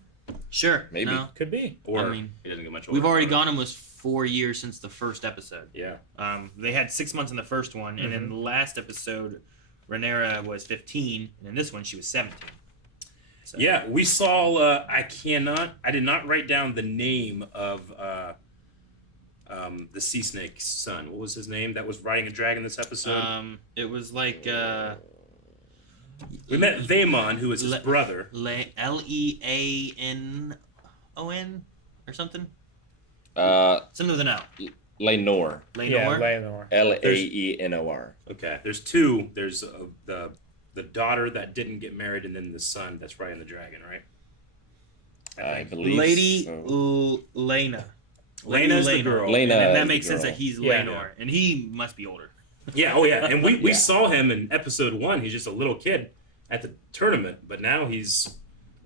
Sure, maybe could be. Or I mean, he doesn't get much older. We've already gone almost 4 years since the first episode. Yeah. They had 6 months in the first one, and in the last episode, Rhaenyra was 15, and in this one she was 17. So. Yeah, we saw. I did not write down the name of the sea snake's son. What was his name? That was riding a dragon this episode. It was like. We met Vaemon, who was his brother. Leanon or something. Something with an L. Laenor. Yeah, Laenor. Laenor. Okay, there's two. There's the daughter that didn't get married, and then the son that's riding the dragon, right? I believe. Lady Lena. Lena's the girl. And that makes sense that he's Laenor, and he must be older. Yeah, oh yeah, and we saw him in episode 1. He's just a little kid at the tournament, but now he's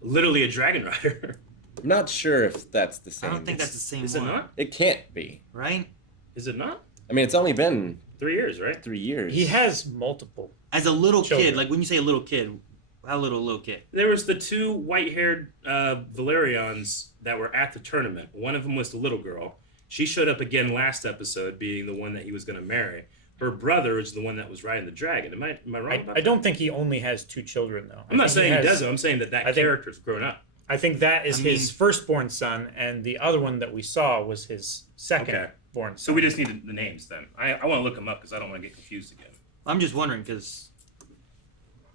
literally a dragon rider. I'm not sure if that's the same. I don't think that's the same. Is it not? It can't be. Right? Is it not? I mean, it's only been 3 years, right? 3 years. He has multiple. As a little children. kid, like when you say a little kid, how little kid? There was the 2 white-haired Velaryons that were at the tournament. One of them was the little girl. She showed up again last episode, being the one that he was going to marry. Her brother is the one that was riding the dragon. Am I wrong about that? I don't think he only has 2 children, though. I'm not saying he doesn't. I'm saying that character's grown up. I think that is his firstborn son, and the other one that we saw was his second born. So we just need the names then. I want to look them up because I don't want to get confused again. I'm just wondering because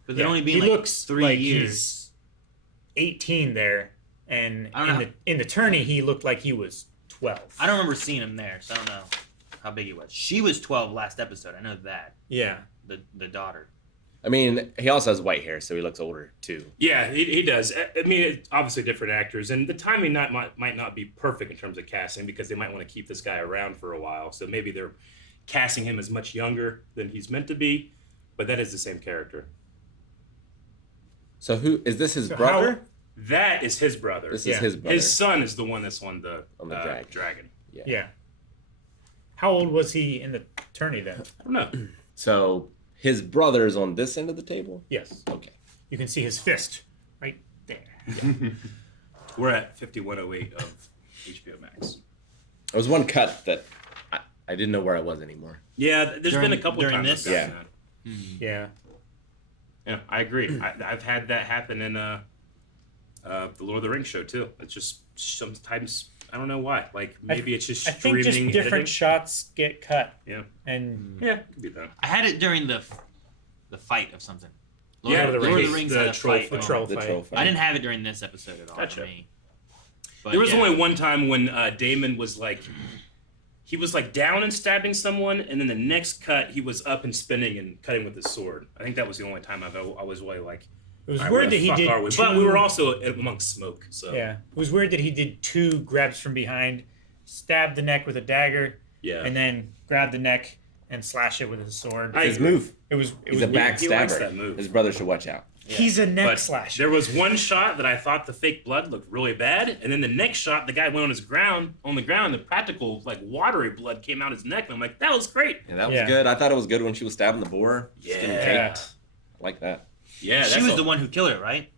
they'd Yeah, only be he like looks 3 like years. he's 18 there, and I don't know. in the tourney he looked like he was 12. I don't remember seeing him there, so I don't know how big he was. She was 12 last episode. I know that. Yeah. The daughter. I mean, he also has white hair, so he looks older too. Yeah, he does. I mean, it's obviously different actors, and the timing might not be perfect in terms of casting because they might want to keep this guy around for a while. So maybe they're casting him as much younger than he's meant to be, but that is the same character. So who is this? His brother? That is his brother. This is his brother. His son is the one that's on the dragon. Yeah. How old was he in the tourney then? I don't know. So his brother is on this end of the table? Yes. Okay. You can see his fist right there. We're at 5108 of HBO Max. There was one cut that I didn't know where I was anymore. Yeah, there's been a couple times. this? I've gotten Yeah. that. Yeah. Yeah, I agree. I've had that happen in the Lord of the Rings show too. It's just sometimes I don't know why. Like maybe it's just I think streaming just different editing. shots get cut. Yeah. And Yeah, could be that. I had it during the fight of something. Yeah, Lord of the Rings had a fight. The troll fight. I didn't have it during this episode at all. Gotcha. For me. But There was yeah. only one time when Damon was like, he was like down and stabbing someone, and then the next cut he was up and spinning and cutting with his sword. I think that was the only time I was really like. It was "All right, weird where that the he fuck did are we?" two- But we were also amongst smoke. So Yeah. It was weird that he did 2 grabs from behind, stabbed the neck with a dagger, Yeah. and then grabbed the neck and slash it with his sword. His move. It was He's a weird. He likes backstabber. that move. His brother should watch out. He's a neck But slasher. there was one shot that I thought the fake blood looked really bad, and then the next shot, the guy went on the ground, the practical like watery blood came out his neck, and I'm like, that was great. Yeah, that was good. I thought it was good when she was stabbing the boar. Skin Yeah. caked. I like that. Yeah, she was the one who killed her, right?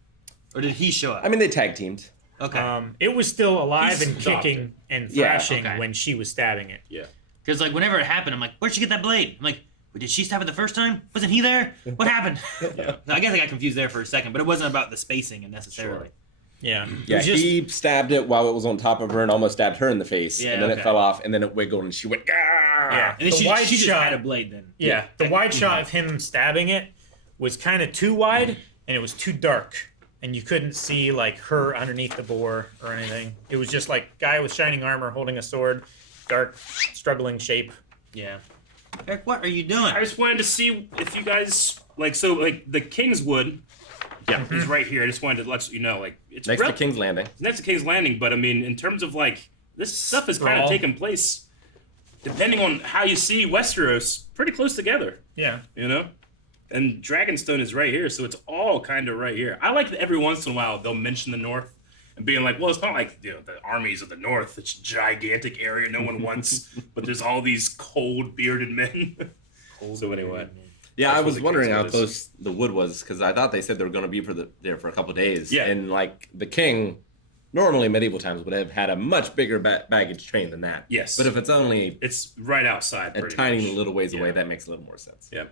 Or did he show up? I mean, they tag teamed. Okay. It was still alive He's and adopted. kicking and Yeah, thrashing okay. when she was stabbing it. Yeah. Because like whenever it happened, I'm like, where'd she get that blade? I'm like, wait, did she stab it the first time? Wasn't he there? What happened? Yeah. I guess I got confused there for a second, but it wasn't about the spacing necessarily. Yeah. Yeah, It was just- he stabbed it while it was on top of her and almost stabbed her in the face. Yeah, and then okay. it fell off, and then it wiggled, and she went, "Gah!" Yeah. And then The she wide just shot- had a blade then. Yeah, the wide shot of him stabbing it was kind of too wide, and it was too dark, and you couldn't see like her underneath the boar or anything. It was just like guy with shining armor holding a sword, dark, struggling shape. Yeah. Eric, what are you doing? I just wanted to see if you guys like the Kingswood. Yeah, he's right here. I just wanted to let you know, like it's Next to King's Landing. It's next to King's Landing, but I mean, in terms of like this stuff is kind of Sprawl. taking place, depending on how you see Westeros, pretty close together. Yeah. You know, and Dragonstone is right here, so it's all kind of right here. I like that every once in a while they'll mention the North and being like, well, it's not like the armies of the North. It's a gigantic area no one wants, but there's all these cold bearded men. So anyway. Yeah, That's I what was the wondering how Kingswood is. close the wood was because I thought they said they were going to be there for a couple of days. Yeah. And like the king, normally in medieval times would have had a much bigger baggage train than that. Yes. But if it's only It's right outside. a pretty tiny much. little ways away, Yeah. that makes a little more sense. Yeah.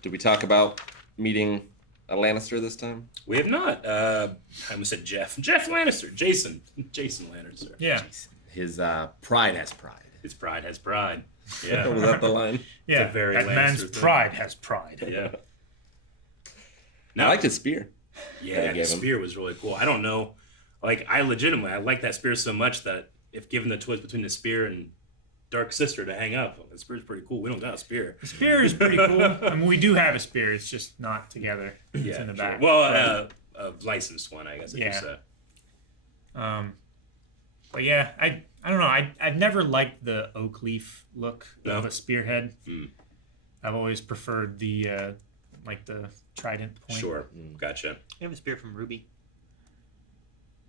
Did we talk about meeting a Lannister this time? We have not. I almost said Jeff. Jeff Lannister. Jason Lannister. Yeah. His pride has pride. His pride has pride. Yeah. Was that the line? Yeah. It's a very that Lannister man's thing. pride has pride. Yeah. I liked his spear. Yeah, that he the gave him. spear was really cool. I don't know. Like, I like that spear so much that if given the choice between the spear and Dark Sister to hang up, the spear's pretty cool. We don't got a spear. The spear is pretty cool. I mean, we do have a spear. It's just not together. It's Yeah, in the sure. back. Well, a licensed one, I guess I Yeah. should say. But yeah, I don't know. I've never liked the oak leaf look No? of a spearhead. Mm. I've always preferred the like the trident point. Sure. Gotcha. You have a spear from Ruby.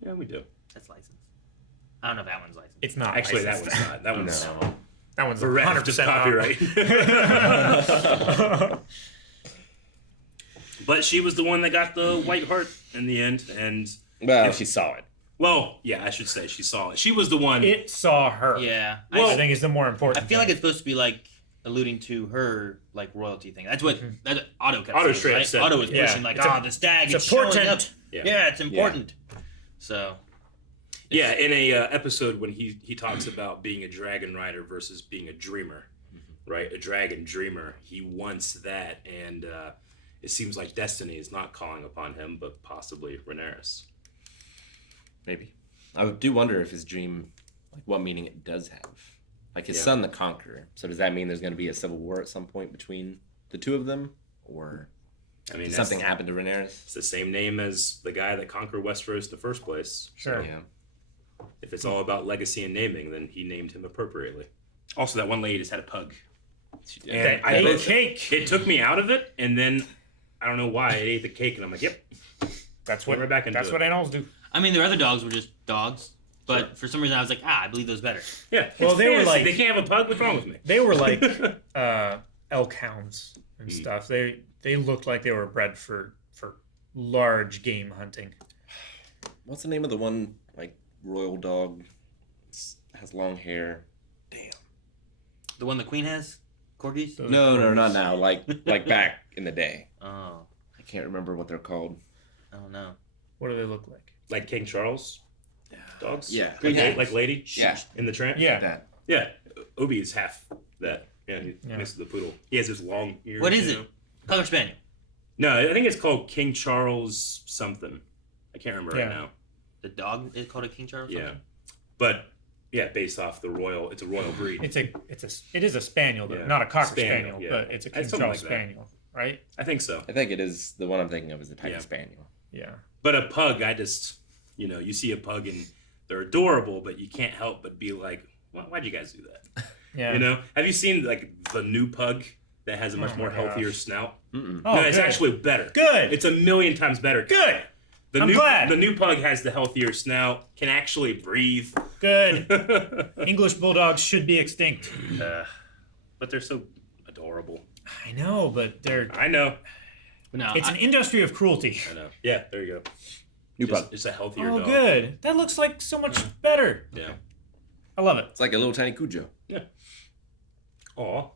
Yeah, we do. That's licensed. I don't know if that one's licensed. It's not. Actually, that licensed. one's not. That one's No. That one's bereft 100% of copyright. But she was the one that got the White Heart in the end, and Well, she saw it. well, yeah, I should say she saw it. She was the one. It saw her. Yeah. I think is the more important. I feel like thing. it's supposed to be like alluding to her like royalty thing. That's what that's what Otto kept Otto saying, straight up right? said- Otto was Yeah. pushing like, It's the stag it's is showing up. important. Yeah. Yeah, it's important. So Yeah, in a episode when he talks about being a dragon rider versus being a dreamer, right? A dragon dreamer. He wants that, and it seems like destiny is not calling upon him, but possibly Rhaenyra. Maybe. I do wonder if his dream, like, what meaning it does have. Like, his son, the Conqueror. So does that mean there's going to be a civil war at some point between the two of them? Or does something happen to Rhaenyra? It's the same name as the guy that conquered Westeros in the first place. Sure. Yeah. If it's all about legacy and naming, then he named him appropriately. Also, that one lady just had a pug. She did. And I ate cake. It took me out of it, and then I don't know why I ate the cake, and I'm like, yep. That's what animals do. I mean, their other dogs were just dogs, but for some reason I was like, I believe those better. Yeah. Well, they were like they can't have a pug. What's wrong with me? They were like elk hounds and stuff. They looked like they were bred for large game hunting. What's the name of the one, like, royal dog? Has long hair. Damn. The one the queen has? Corgis? No, not now. Like back in the day. Oh. I can't remember what they're called. I don't know. What do they look like? Like King Charles dogs? Yeah. Like Lady? Yeah. In the Tramp? Yeah. That. Yeah. Obi is half that. Yeah, he mixes the poodle. He has his long ears. What is it? Cocker Spaniel. No, I think it's called King Charles something. I can't remember right now. The dog is called a King Charles? Yeah. But yeah, based off it's a royal breed. It is a spaniel, though. Not a cocker spaniel, but it's a King Something Charles like that. spaniel, right? I think so. I think it is the one I'm thinking of is the type of spaniel. Yeah. But a pug, you see a pug and they're adorable, but you can't help but be like, why'd you guys do that? Yeah. Have you seen like the new pug that has a much more healthier snout? Mm-mm. Oh, no, it's good. actually better. Good. It's 1,000,000 times better. Good. I'm glad. The new pug has the healthier snout, can actually breathe. Good. English bulldogs should be extinct. But they're so adorable. I know, but they're. I know. No, It's an industry of cruelty. I know. Yeah, there you go. New pug. It's a healthier Oh, dog. good. That looks like so much better. Yeah. I love it. It's like a little tiny Cujo. Yeah. Aw.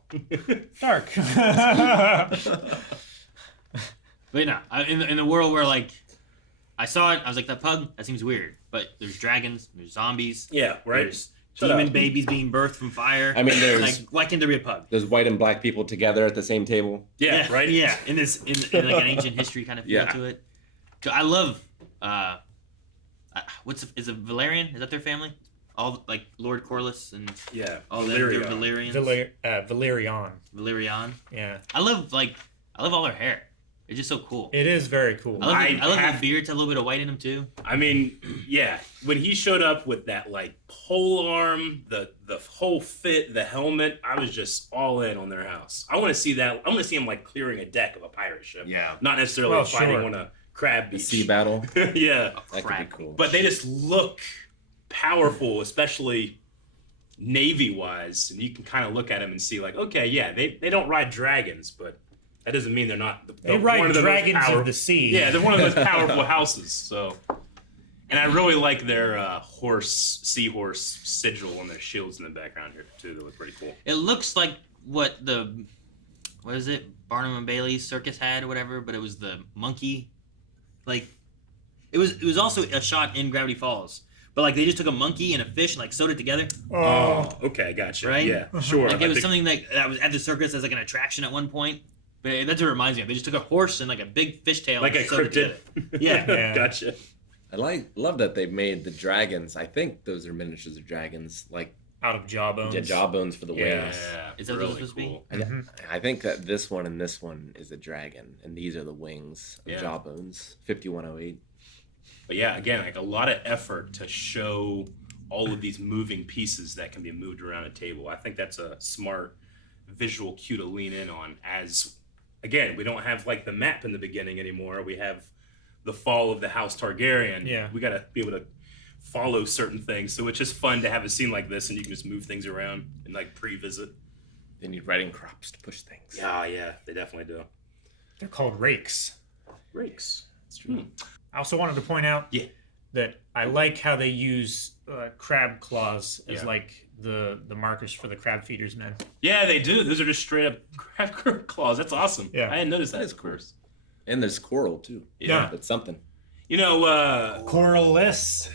Dark. But no, in the world where, like, I saw it, I was like, that pug, that seems weird. But there's dragons, there's zombies. Yeah, right? There's human babies being birthed from fire. I mean, there's like, why can't there be a pug? There's white and black people together at the same table. Yeah, right? Yeah, in like an ancient history kind of feel to it. I love, is it Velaryon? Is that their family? All, like, Lord Corlys and all their Valyrians. Valyrion. Valyrion. Yeah. I love all their hair. It's just so cool. It is very cool. I love the beards have a little bit of white in them too. I mean, yeah, when he showed up with that like pole arm, the whole fit, the helmet, I was just all in on their house. I want to see that. I want to see him like clearing a deck of a pirate ship. Yeah, not necessarily fighting on a crab beach. A sea battle. Yeah, that could be cool. But they just look powerful, especially navy wise, and you can kind of look at them and see like, okay, yeah, they don't ride dragons, but that doesn't mean they're not. They ride one of the dragons most of the sea. Yeah, they're one of the most powerful houses. So, and I really like their seahorse sigil on their shields in the background here too. They look pretty cool. It looks like what is it? Barnum and Bailey's circus had or whatever, but it was the monkey. Like, it was also a shot in Gravity Falls. But like they just took a monkey and a fish and like sewed it together. Oh, okay, gotcha. Right? Yeah, sure. Like it was something that was at the circus as like an attraction at one point. But that's what it reminds me of. They just took a horse and like a big fishtail. Like and a sewed it cryptid. together. Yeah. Gotcha. I love that they made the dragons. I think those are miniatures of dragons, like out of jawbones. Yeah, jawbones for the wings. Is that what those supposed to be? I think that this one and this one is a dragon, and these are the wings of jawbones. 5108. But yeah, again, like a lot of effort to show all of these moving pieces that can be moved around a table. I think that's a smart visual cue to lean in on. As again, we don't have like the map in the beginning anymore. We have the fall of the House Targaryen. Yeah, we got to be able to follow certain things. So it's just fun to have a scene like this, and you can just move things around and like pre-visit. They need riding crops to push things. Yeah, they definitely do. They're called rakes. Rakes. That's true. I also wanted to point out that I like how they use crab claws as like the markers for the crab feeders men. Yeah, they do. Those are just straight up crab claws. That's awesome. Yeah. I hadn't noticed that. Of course. And there's coral too. Yeah. That's something. You know, coralless.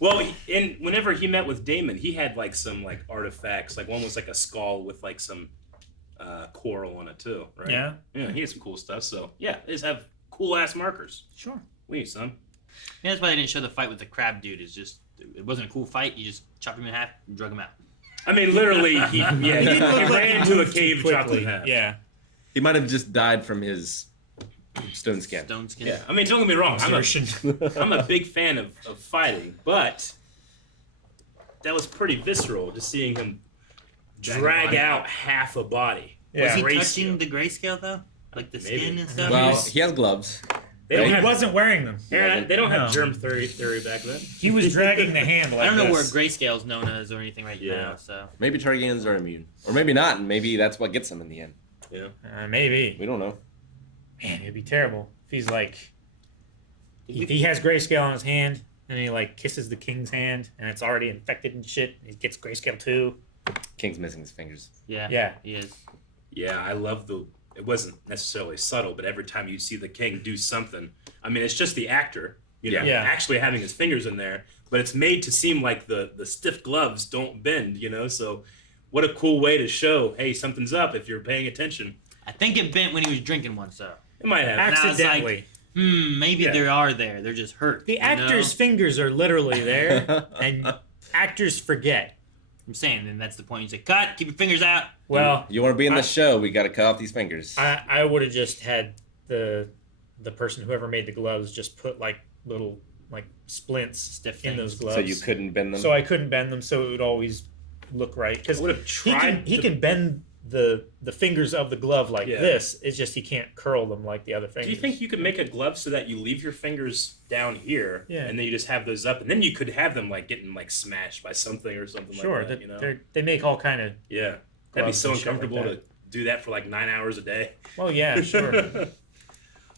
Well, whenever he met with Daemon, he had like some like artifacts. Like one was like a skull with like some coral on it too, right? Yeah. Yeah, he had some cool stuff. So yeah, they just have cool ass markers. Sure. We need some. Yeah, that's why they didn't show the fight with the crab dude. It's just it wasn't a cool fight. You just chopped him in half and drug him out. I mean, literally, he ran into a cave, chopped in half. Yeah. He might have just died from his stone skin. Stone skin. Yeah, I mean, don't get me wrong. I'm a big fan of fighting, but that was pretty visceral, just seeing him drag out half a body. Yeah. Was he touching the grayscale though, like the skin and stuff? Well, he has gloves. He wasn't wearing them. Yeah, they don't have germ theory back then. He was dragging the hand like I don't know this. where grayscale's known as or anything right now. So maybe Targaryens are immune, or maybe not, and maybe that's what gets them in the end. Yeah, maybe. We don't know. Man, it'd be terrible if he's like he has grayscale on his hand and he like kisses the king's hand and it's already infected and shit. He gets grayscale too. King's missing his fingers. Yeah, he is. Yeah, I love it wasn't necessarily subtle, but every time you see the king do something, I mean, it's just the actor, actually having his fingers in there, but it's made to seem like the stiff gloves don't bend, so what a cool way to show, hey, something's up if you're paying attention. I think it bent when he was drinking one, so. It might have. Accidentally. Maybe they are there. They're just hurt. The actor's fingers are literally there, and actors forget. I'm saying, then that's the point. You say, cut, keep your fingers out. Well, you want to be in the show, we got to cut off these fingers. I would have just had the person, whoever made the gloves, just put like little like splints in those gloves. So you couldn't bend them? So I couldn't bend them, so it would always look right. Because he can bend the fingers of the glove like this. It's just he can't curl them like the other fingers. Do you think you could make a glove so that you leave your fingers down here, and then you just have those up, and then you could have them like getting like smashed by something or something like that? They make all kind of that'd be so uncomfortable to do that for like 9 hours a day. Well, yeah, sure.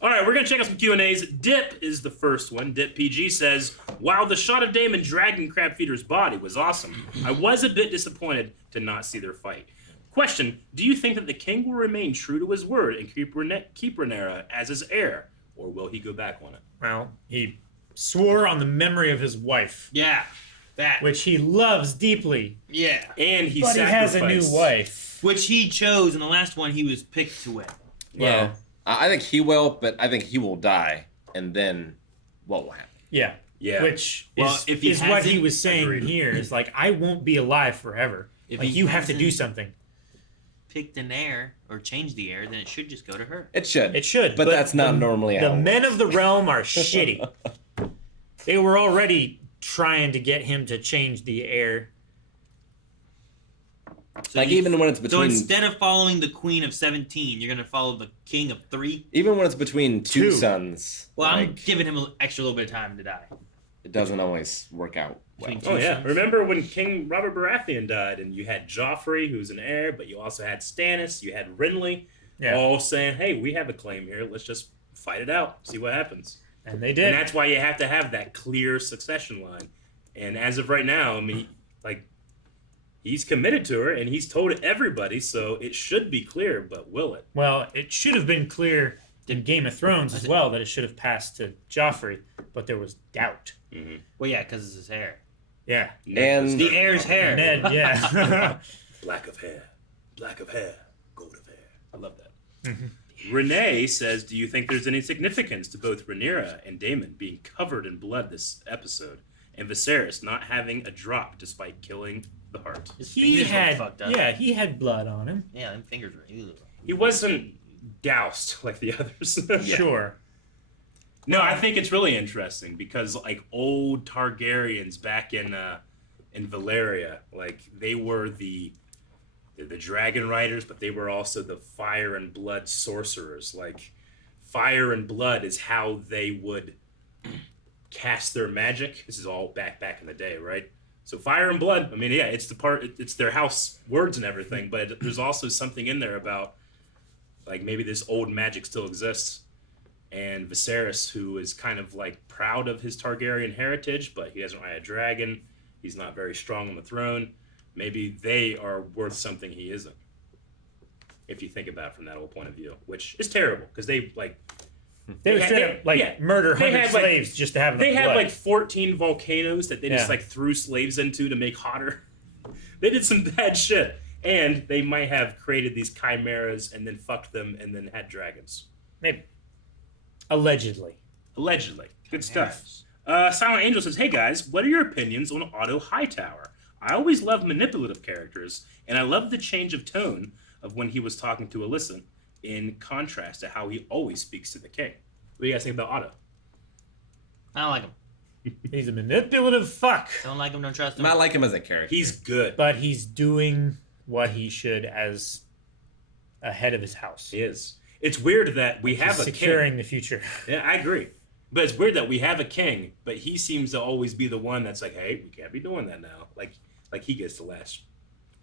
All right, we're gonna check out some Q&As. Dip is the first one. Dip PG says, "While the shot of Daemon dragging Crab Feeder's body was awesome, I was a bit disappointed to not see their fight. Question, do you think that the king will remain true to his word and keep Rhaenyra as his heir, or will he go back on it?" Well, he swore on the memory of his wife. Yeah, that. Which he loves deeply. Yeah. And he has a new wife. Which he chose in the last one he was picked to win. Well, I think he will, but I think he will die, and then what will happen? Yeah. Yeah. Which is what he was saying here. Is like, I won't be alive forever. If like, you have to do something. Picked an heir or changed the heir, then it should just go to her. It should. It should. But that's not normally how the men of the realm are shitty. They were already trying to get him to change the heir. So even when it's between... So instead of following the queen of 17, you're going to follow the king of 3? Even when it's between two sons. Well, I'm giving him an extra little bit of time to die. It doesn't always work out well. Oh, yeah. Remember when King Robert Baratheon died, and you had Joffrey, who's an heir, but you also had Stannis, you had Renly, all saying, hey, we have a claim here. Let's just fight it out, see what happens. And they did. And that's why you have to have that clear succession line. And as of right now, I mean, like, he's committed to her, and he's told everybody, so it should be clear, but will it? Well, it should have been clear in Game of Thrones as well that it should have passed to Joffrey, but there was doubt. Mm-hmm. Well, yeah, because it's his hair. Yeah. And the heir's hair. Ned, yeah. Black of hair, gold of hair. I love that. Mm-hmm. Renee says, do you think there's any significance to both Rhaenyra and Daemon being covered in blood this episode, and Viserys not having a drop despite killing the heart? He had blood on him. Yeah, them fingers were ew. He wasn't doused like the others. Sure. No, I think it's really interesting because like old Targaryens back in Valeria, like they were the dragon riders, but they were also the fire and blood sorcerers. Like fire and blood is how they would cast their magic. This is all back in the day, right? So fire and blood. I mean, yeah, it's their house words and everything, but there's also something in there about like maybe this old magic still exists. And Viserys, who is kind of like proud of his Targaryen heritage, but he doesn't ride a dragon. He's not very strong on the throne. Maybe they are worth something he isn't. If you think about it from that old point of view, which is terrible because they like They would straight up murder 100 slaves just to have enough They had blood. like 14 volcanoes that they just Yeah. like threw slaves into to make hotter. They did some bad shit, and they might have created these chimeras and then fucked them and then had dragons. Maybe. Allegedly. Good stuff. Silent Angel says, "Hey guys, what are your opinions on Otto Hightower? I always love manipulative characters, and I love the change of tone of when he was talking to Alyssa, in contrast to how he always speaks to the king." What do you guys think about Otto? I don't like him. He's a manipulative fuck. Don't like him, don't trust him. I like him as a character. He's good. But he's doing what he should as a head of his house. He is. It's weird that we have a securing king. the future. Yeah, I agree. But it's weird that we have a king, but he seems to always be the one that's like, hey, we can't be doing that now. Like he gets the last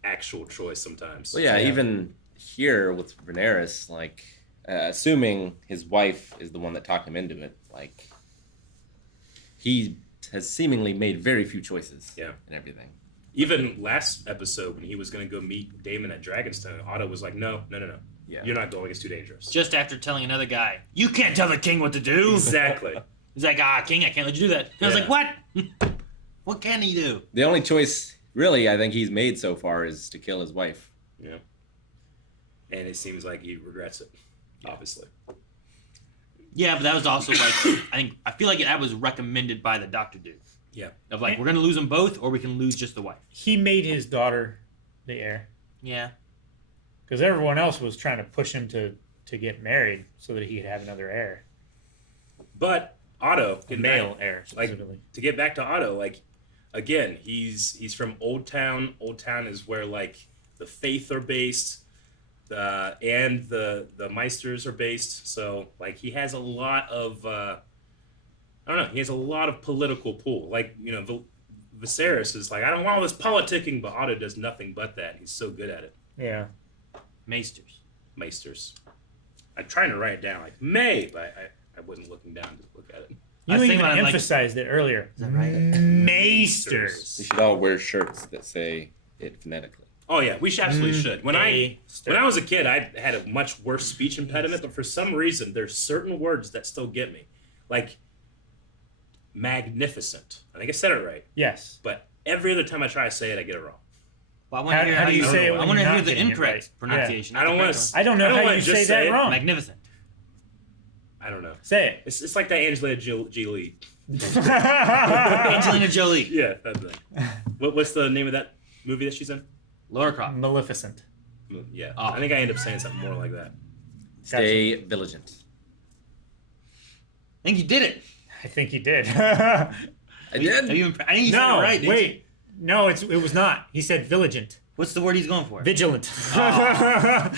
actual choice sometimes. Well, yeah, even here with Rhaenyra, like, assuming his wife is the one that talked him into it, like, he has seemingly made very few choices. Yeah. And everything. Even last episode when he was going to go meet Daemon at Dragonstone, Otto was like, no. Yeah. You're not going. It's too dangerous. Just after telling another guy, you can't tell the king what to do. Exactly. He's like, king, I can't let you do that. And I was like, what? What can he do? The only choice, really, I think he's made so far is to kill his wife. Yeah. And it seems like he regrets it, obviously. Yeah, but that was also like, I feel like that was recommended by the doctor dude. Yeah. Of like, we're going to lose them both or we can lose just the wife. He made his daughter the heir. Yeah. Because everyone else was trying to push him to get married so that he could have another heir. But Otto, male heir like, specifically. to get back to Otto, like, again, he's from Old Town. Old Town is where like the Faith are based, and the Meisters are based. So like he has a lot of I don't know. He has a lot of political pull. Like Viserys is like, I don't want all this politicking, but Otto does nothing but that. He's so good at it. Yeah. Maesters. I'm trying to write it down like May, but I wasn't looking down to look at it. You even emphasized it earlier. Is that right? Maesters. We should all wear shirts that say it phonetically. Oh yeah, we absolutely should. When I was a kid, I had a much worse speech impediment, but for some reason, there's certain words that still get me, like magnificent. I think I said it right. Yes. But every other time I try to say it, I get it wrong. Well, I want to hear how you say it. I want to hear the incorrect pronunciation. I don't want to. I don't know how you say that wrong. Magnificent. I don't know. Say it. It's like that Angelina Jolie. Angelina Jolie. Yeah, that thing. What's the name of that movie that she's in? Lara Croft. Maleficent. Yeah. I think I end up saying something more like that. Stay vigilant. I think you did it. I think he did. I did? I think you said it No, right. wait. No, it was not. He said vigilant. What's the word he's going for? Vigilant. Yeah.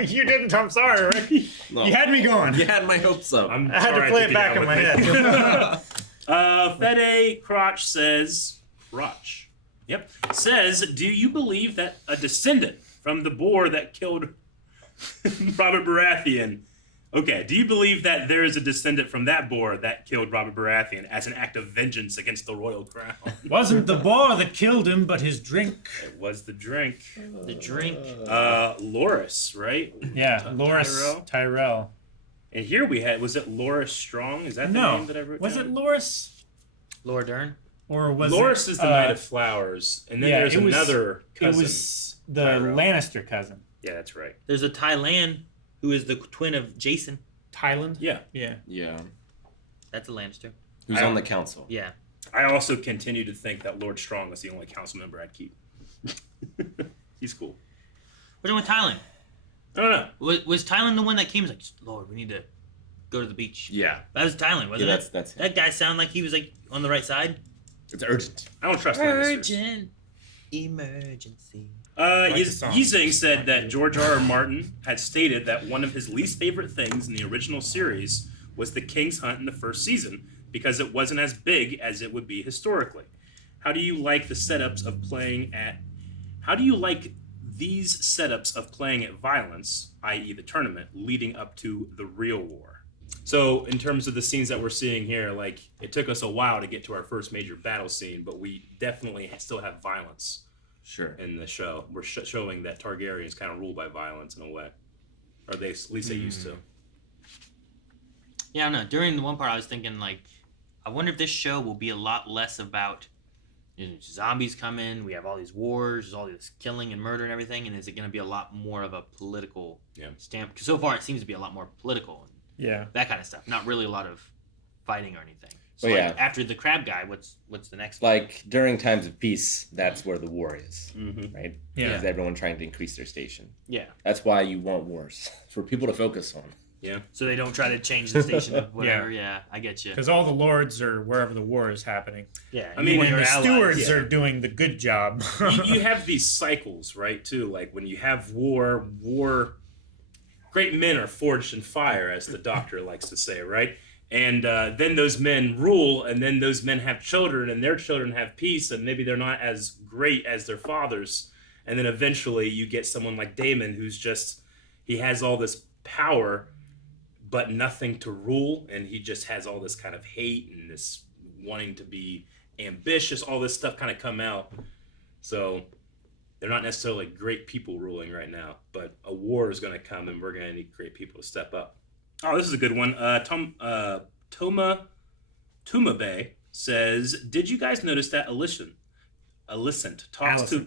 You didn't. I'm sorry, Rick. No. You had me going. You had my hopes up. I had to play it back in my head. Fede Crotch says, says, do you believe that a descendant from the boar that killed Robert Baratheon, do you believe that there is a descendant from that boar that killed Robert Baratheon as an act of vengeance against the royal crown? Wasn't the boar that killed him, but his drink. It was the drink. The drink. Loras, right? Yeah, Loras Tyrell. And here we had, was it Loras Strong? Is that the name that I wrote Was down? it Loras? Laura Dern? Or was Loras it, is the Knight of Flowers, and then there's another cousin. It was the Tyrell. Lannister cousin. Yeah, that's right. There's a Tylan who is the twin of Jason. Tyland? Yeah. Yeah. That's a Lannister. Who's on the council. Yeah. I also continue to think that Lord Strong is the only council member I'd keep. He's cool. What's wrong with Tylan? I don't know. Was Tylan the one that came? Was like, Lord, we need to go to the beach. Yeah. That was Tylan, wasn't it? That's him. That guy sounded like he was like on the right side. It's urgent. I don't trust Lannisters. Urgent emergency. Yizing said that George R.R. Martin had stated that one of his least favorite things in the original series was the King's Hunt in the first season because it wasn't as big as it would be historically. How do you like the setups of playing at... How do you like these setups of playing at violence, i.e. the tournament, leading up to the real war? So in terms of the scenes that we're seeing here, like, it took us a while to get to our first major battle scene, but we definitely still have violence. Sure. In the show, we're showing that Targaryens kind of rule by violence in a way, or at least they used to. Yeah, I don't know. During the one part, I was thinking, like, I wonder if this show will be a lot less about zombies come in, we have all these wars, there's all this killing and murder and everything, and is it going to be a lot more of a political stamp? Because so far it seems to be a lot more political. And that kind of stuff. Not really a lot of fighting or anything. So after the crab guy, what's the next one? Like, during times of peace, that's where the war is, right? Yeah. Because everyone trying to increase their station. Yeah. That's why you want wars, for people to focus on. Yeah. So they don't try to change the station of whatever. Yeah, I get you. Because all the lords are wherever the war is happening. Yeah. I mean, and the stewards are doing the good job. you have these cycles, right, too? Like, when you have war, great men are forged in fire, as the Doctor likes to say, right? And then those men rule, and then those men have children, and their children have peace, and maybe they're not as great as their fathers. And then eventually you get someone like Daemon, who's just, he has all this power, but nothing to rule, and he just has all this kind of hate and this wanting to be ambitious, all this stuff kind of come out. So they're not necessarily great people ruling right now, but a war is going to come, and we're going to need great people to step up. Oh, this is a good one. Tuma Bay says, did you guys notice that Alicent talks to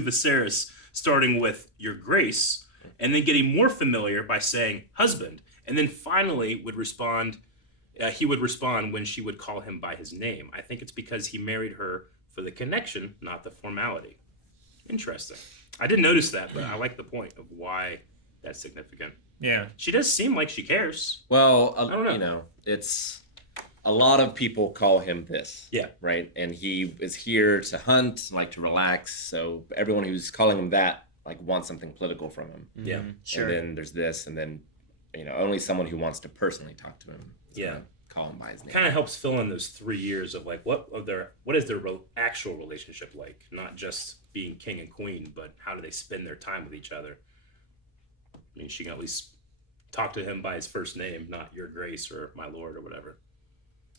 Viserys, starting with Your Grace, and then getting more familiar by saying husband, and then finally would respond, he would respond when she would call him by his name. I think it's because he married her for the connection, not the formality. Interesting. I didn't notice that, but I like the point of why that's significant. Yeah. She does seem like she cares. Well, I don't know. You know, it's a lot of people call him this. Yeah. Right? And he is here to hunt, like to relax. So everyone who's calling him that, like, wants something political from him. Yeah. Sure. And then there's this, and then, you know, only someone who wants to personally talk to him is gonna call him by his name. Kind of helps fill in those 3 years of, like, what is their actual relationship like? Not just being king and queen, but how do they spend their time with each other? I mean, she can at least talk to him by his first name, not Your Grace or My Lord or whatever.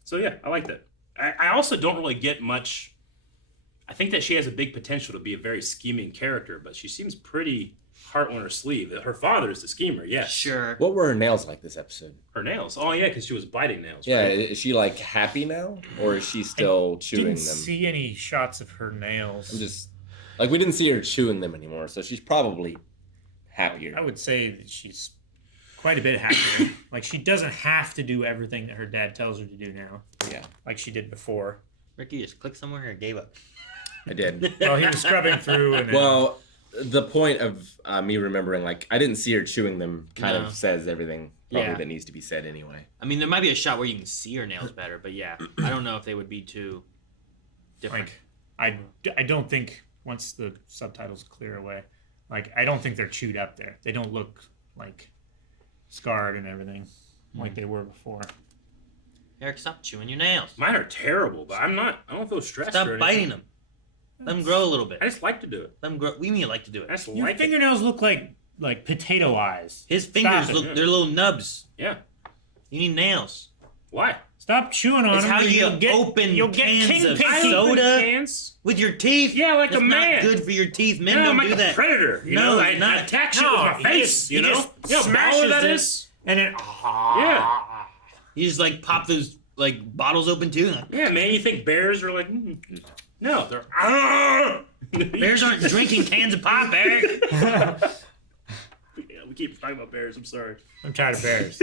So yeah, I like that. I also don't really get much. I think that she has a big potential to be a very scheming character, but she seems pretty heart on her sleeve. Her father is the schemer, yes. Sure. What were her nails like this episode? Her nails? Oh yeah, because she was biting nails. Yeah, right? is she like happy now, or is she still chewing them? Didn't see any shots of her nails. I'm just like, we didn't see her chewing them anymore, so she's probably happier. I would say that she's quite a bit happier. Like, she doesn't have to do everything that her dad tells her to do now. Yeah. Like she did before. Ricky just clicked somewhere or gave up? I did. Well, he was scrubbing through. And then... Well, the point of me remembering, like, I didn't see her chewing them kind of says everything probably that needs to be said anyway. I mean, there might be a shot where you can see her nails better, but yeah, I don't know if they would be too different. Like, I don't think, once the subtitles clear away, like, I don't think they're chewed up there. They don't look, like, scarred and everything like they were before. Eric, stop chewing your nails. Mine are terrible, but I don't feel stressed. Stop or biting them. Let them grow a little bit. I just like to do it. Let them grow. We mean you like to do it. I just Your like fingernails look like potato eyes. His fingers look, they're little nubs. Yeah. You need nails. Why? Stop chewing on it's them. How you open cans of soda cans with your teeth. Yeah, like That's a man. Not good for your teeth. Men no, don't I'm do like that. A predator. You no, know, I not attack you with my face. You know, smashes that it, is. And then yeah, you just like pop those like bottles open too. Like, yeah, man. You think bears are like? No, they're. Bears aren't drinking cans of pop, Eric. Yeah, we keep talking about bears. I'm sorry. I'm tired of bears.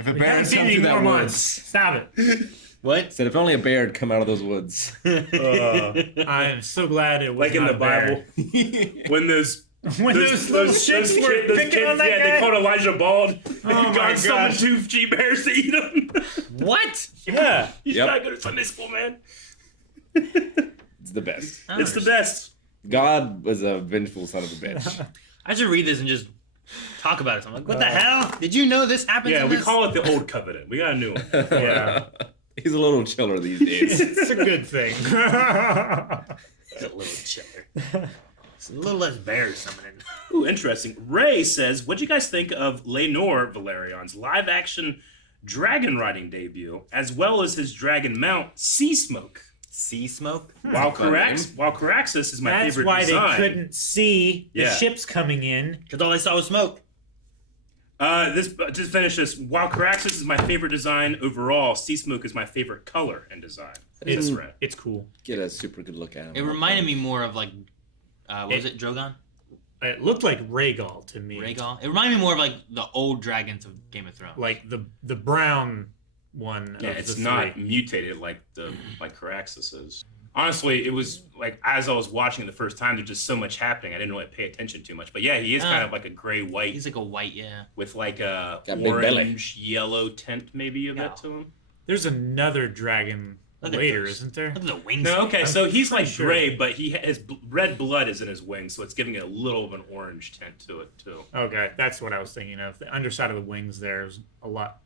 If a bear had come through that woods. Stop it. What? Said if only a bear had come out of those woods. I am so glad it was like in the Bible when those little ships were picking on that guy. They called Elijah bald. Oh God summoned 2 G-bears to eat him. What? Yeah. He's not good at Sunday school, man. It's the best. It's the best. God was a vengeful son of a bitch. I should read this and just talk about it. I'm like, what the hell? Did you know this happened? Yeah, in we this? call it the Old Covenant. We got a new one. Yeah. He's a little chiller these days. It's a good thing. He's a little chiller. It's a little less bears summoning. Ooh, interesting. Ray says, what'd you guys think of Lenore Velaryon's live-action dragon riding debut, as well as his dragon mount, Sea Smoke? Sea Smoke? While Caraxes is my favorite design. That's why they couldn't see the Yeah. ships coming in. Because all they saw was smoke. To finish this, while Caraxus is my favorite design overall, Sea Smoke is my favorite color and design. It's cool. Get a super good look at him. It reminded me more of like, was it Drogon? It looked like Rhaegal to me. Rhaegal. It reminded me more of like the old dragons of Game of Thrones. Like the brown one. Yeah, of it's the not three. mutated like Caraxus is. Honestly, it was like as I was watching it the first time, there's just so much happening. I didn't really pay attention too much. But yeah, he is kind of like a gray white. He's like a white, yeah. With like a Got big belly. orange yellow tint maybe of it to him. There's another dragon later, isn't there? Look at the wings. No, okay, so he's like sure. gray, but his red blood is in his wings, so it's giving it a little of an orange tint to it too. Okay, that's what I was thinking of. The underside of the wings there's a lot,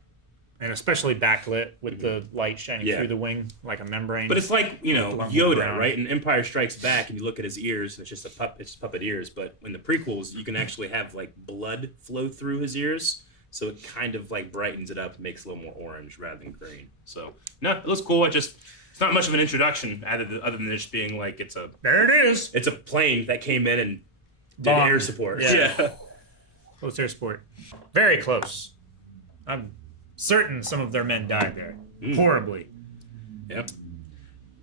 and especially backlit with the light shining through the wing like a membrane. But it's like, along the Yoda, ground. right? In Empire Strikes Back, and you look at his ears, it's just it's puppet ears. But in the prequels, you can actually have like blood flow through his ears, so it kind of like brightens it up, makes it a little more orange rather than green. So no, it looks cool. It's not much of an introduction other than just being like there it is. It's a plane that came in and did Bombed. air support. Yeah. Close air support. Very close. I'm certain some of their men died there. Horribly. Yep.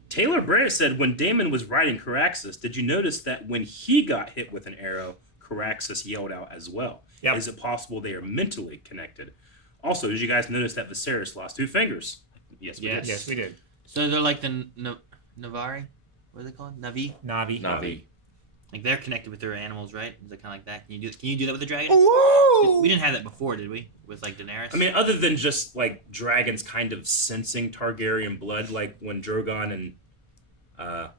Taylor Barrett said, when Daemon was riding Caraxus, did you notice that when he got hit with an arrow, Caraxus yelled out as well? Yep. Is it possible they are mentally connected? Also, did you guys notice that Viserys lost 2 fingers? Yes, we did. Yes, we did. So they're like the Navari? What are they called? Navi? Like they're connected with their animals, right? Is it kind of like that? Can you do that with the dragon? We didn't have that before, did we? With like Daenerys? I mean, other than just like dragons kind of sensing Targaryen blood, like when Drogon and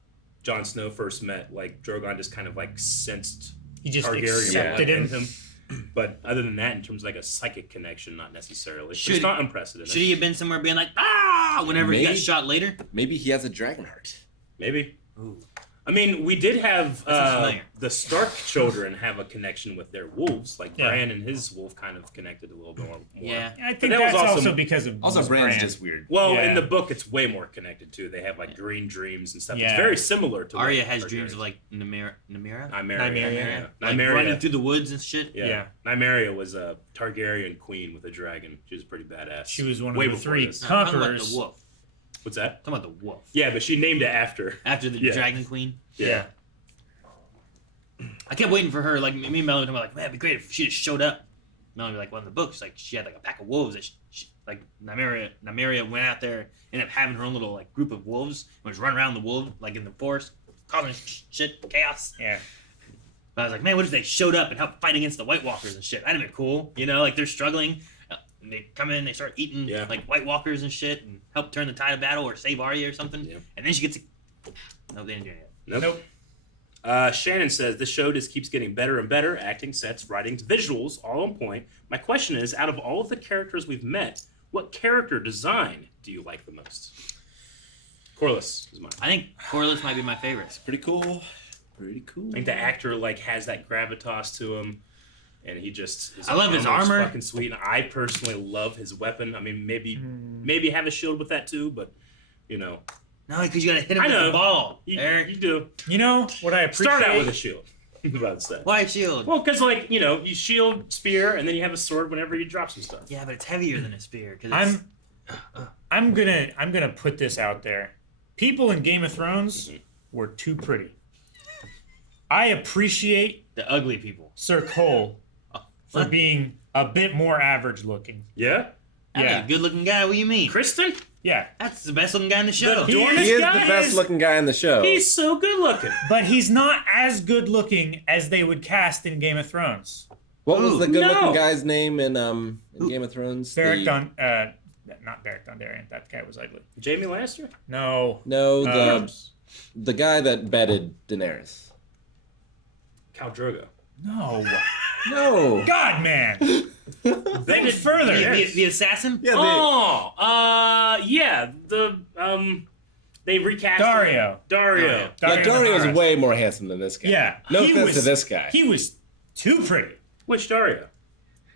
Jon Snow first met, like Drogon just kind of like sensed Targaryen blood in him. But other than that, in terms of like a psychic connection, not necessarily. It's not unprecedented. Should he have been somewhere being like, ah, whenever he got shot later? Maybe he has a dragon heart. Maybe. Ooh. I mean, we did have the Stark children have a connection with their wolves. Like Bran and his wolf kind of connected a little bit more. Yeah, I think that's also because of Bran's Bran. just weird. Well, in the book, it's way more connected too. They have like green dreams and stuff. Yeah. It's very similar to. Arya has dreams of like Nymeria. Nymeria. Like running through the woods and shit. Yeah. Nymeria was a Targaryen queen with a dragon. She was pretty badass. She was one of way the before 3 this. conquerors. Talking about the wolf. What's that? Talking about the wolf. Yeah, but she named it after the dragon queen. Yeah. I kept waiting for her. Like me and Melanie were like, man, it'd be great if she just showed up. Melanie was like, well, in the books, like she had like a pack of wolves that like Nymeria went out there, ended up having her own little like group of wolves, and was running around the wolf like in the forest, causing shit, chaos. Yeah. But I was like, man, what if they showed up and helped fight against the White Walkers and shit? That'd have been cool. You know, like they're struggling. And they come in, they start eating like White Walkers and shit, and help turn the tide of battle or save Arya or something. Yeah. And then she gets. No, they didn't do it yet. Nope. Shannon says, this show just keeps getting better and better. Acting, sets, writings, visuals, all on point. My question is, out of all of the characters we've met, what character design do you like the most? Corlys is mine. I think Corlys might be my favorite. It's pretty cool. Pretty cool. I think the actor like has that gravitas to him. And he just... I love his armor. Fucking sweet. And I personally love his weapon. I mean, maybe have a shield with that too, but, you know... No, because you gotta hit him with the ball. You do. You know what I appreciate? Start out with a shield. I was about to say. Why shield? Well, because like you shield, spear, and then you have a sword whenever you drop some stuff. Yeah, but it's heavier than a spear. I'm gonna put this out there. People in Game of Thrones were too pretty. I appreciate the ugly people. Sir Cole for being a bit more average looking. Yeah. Yeah, good looking guy. What do you mean, Kristen? Yeah, that's the best looking guy in the show. He is the best looking guy in the show. He's so good looking, but he's not as good looking as they would cast in Game of Thrones. What was the good looking guy's name in Game of Thrones? Not Beric Dondarrion. That guy was ugly. Jamie Lannister? No. No, the guy that bedded Daenerys. Khal Drogo. No. No. God, man. Think further. The assassin? Yeah. They recast Dario. Dario. Yeah, Dario's way more handsome than this guy. Yeah. No offense to this guy. He was too pretty. Which Dario?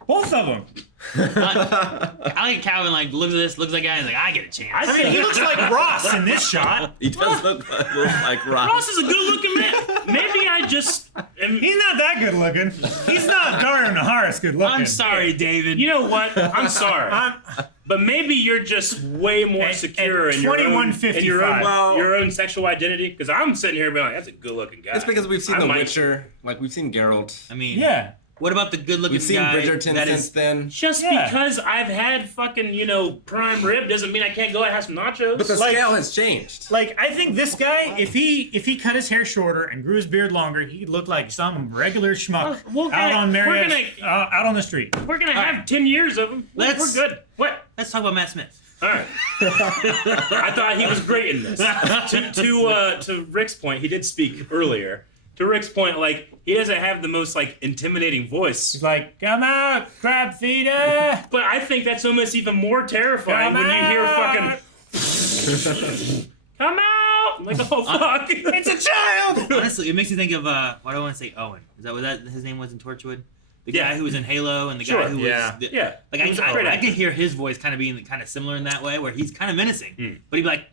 Both of them. I like Calvin like looks at this, looks like guy, and like I get a chance. I mean, he looks like Ross in this shot. He does look like Ross. Ross is a good-looking man. Maybe I just am... He's not that good looking. He's not Dario Naharis good looking. I'm sorry, David. You know what? I'm sorry. But maybe you're just way more secure in your own sexual identity. Because I'm sitting here being like, that's a good-looking guy. It's because we've seen The Witcher. Like, we've seen Geralt. I mean, yeah. What about the good-looking guy? We've seen Bridgerton since then. Just because I've had fucking, prime rib doesn't mean I can't go out and have some nachos. But the scale has changed. Like, I think this guy, if he cut his hair shorter and grew his beard longer, he'd look like some regular schmuck out on Marietta, out on the street. We're gonna have 10 years of him. We're good. What? Let's talk about Matt Smith. All right. I thought he was great in this. To Rick's point, he did speak earlier. To Rick's point, like, he doesn't have the most, like, intimidating voice. He's like, come out, crab feeder. But I think that's almost even more terrifying when you hear fucking... Come out! I'm like, oh, fuck. It's a child! Honestly, it makes me think of, why do I want to say Owen? Is that what his name was in Torchwood? The guy who was in Halo and the guy who was... Yeah. Like, I could hear his voice kind of being kind of similar in that way, where he's kind of menacing. But he'd be like...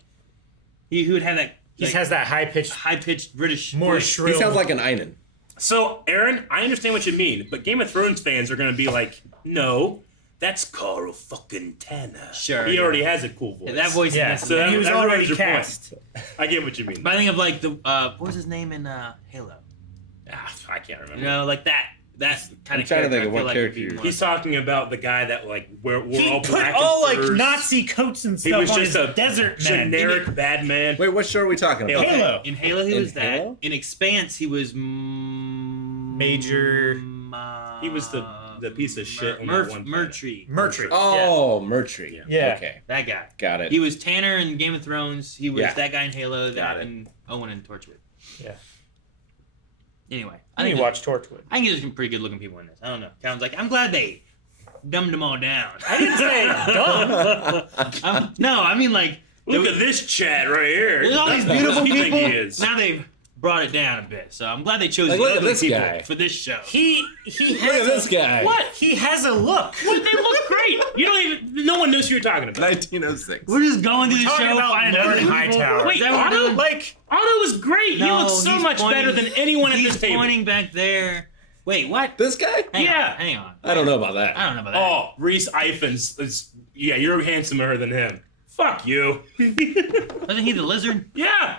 He would have that... He has that high-pitched British more voice. shrill. He sounds like an Einen. So, Aaron, I understand what you mean, but Game of Thrones fans are going to be like, no, that's Carl fucking Tanner. Sure. He already has a cool voice. Yeah, that voice is so he was that already your cast. Point. I get what you mean. But I think of like the, what was his name in Halo? I can't remember. You know, like that kind I'm of trying to character. think of I feel what like character He's talking about the guy that like we're He all put black all and like furs. Nazi coats and He stuff was on just his a desert man. generic bad man. Wait, what show are we talking about? Halo. In Halo, he In was that. Halo? In Expanse, he was Major. He was the piece of shit on that one planet. Murtry. Oh, Murtry. Yeah. Okay. That guy. Got it. He was Tanner in Game of Thrones. He was Yeah. that guy in Halo. Got That it. and Owen in Torchwood. Yeah. Anyway, I need to watch Torchwood. I think there's some pretty good looking people in this. I don't know. Calvin's like, I'm glad they dumbed them all down. I didn't say dumb. No, I mean like, Look at this chat right here. there's all these beautiful Who do you think people. he is? Now they've brought it down a bit. So I'm glad they chose Like, the look at ugly this people guy. for this show. He Look has at this guy. What? He has a look. What? They look great. You don't even. No one knows who you're talking about. 1906. We're just going through the Talking show, about finding Lord ugly people. Hightower. Wait, Is that what we're Otto? doing? Like Otto was great. He looks so he's much better than anyone at this table. He's pointing back there. Wait, what? This guy? Hang on. I don't know about that. I don't know about that. Oh, Reese Ifans is. Yeah, you're handsomer than him. Fuck you. Wasn't he the lizard? Yeah.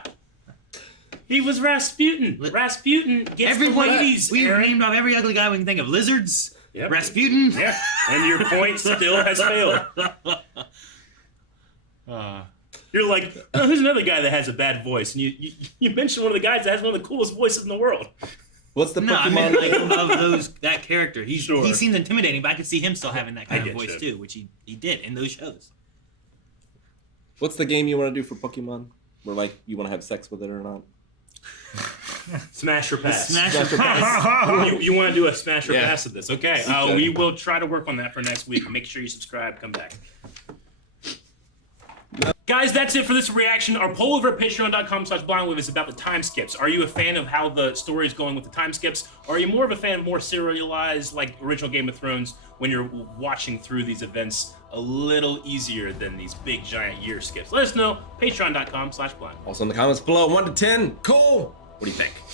He was Rasputin. Rasputin gets the ladies. We've Aaron. named off every ugly guy we can think of. Lizards. Yep. Rasputin. Yeah. And your point still has failed. You're like, oh, who's another guy that has a bad voice? And you mentioned one of the guys that has one of the coolest voices in the world. What's the No, I Pokemon? mean like of that character. He seemed intimidating, but I could see him still having that kind I of get voice you. too, which he did in those shows. What's the game you want to do for Pokemon? Where like you want to have sex with it or not? Smash or pass. Smash or pass. You want to do a smash or Yeah. pass of this? Okay. Okay. We will try to work on that for next week. Make sure you subscribe. Come back. Guys, that's it for this reaction. Our poll over at patreon.com/blindwave is about the time skips. Are you a fan of how the story is going with the time skips? Or are you more of a fan of more serialized, like original Game of Thrones, when you're watching through these events a little easier than these big giant year skips? Let us know. Patreon.com/blindwave. Also in the comments below, 1 to 10. Cool. What do you think?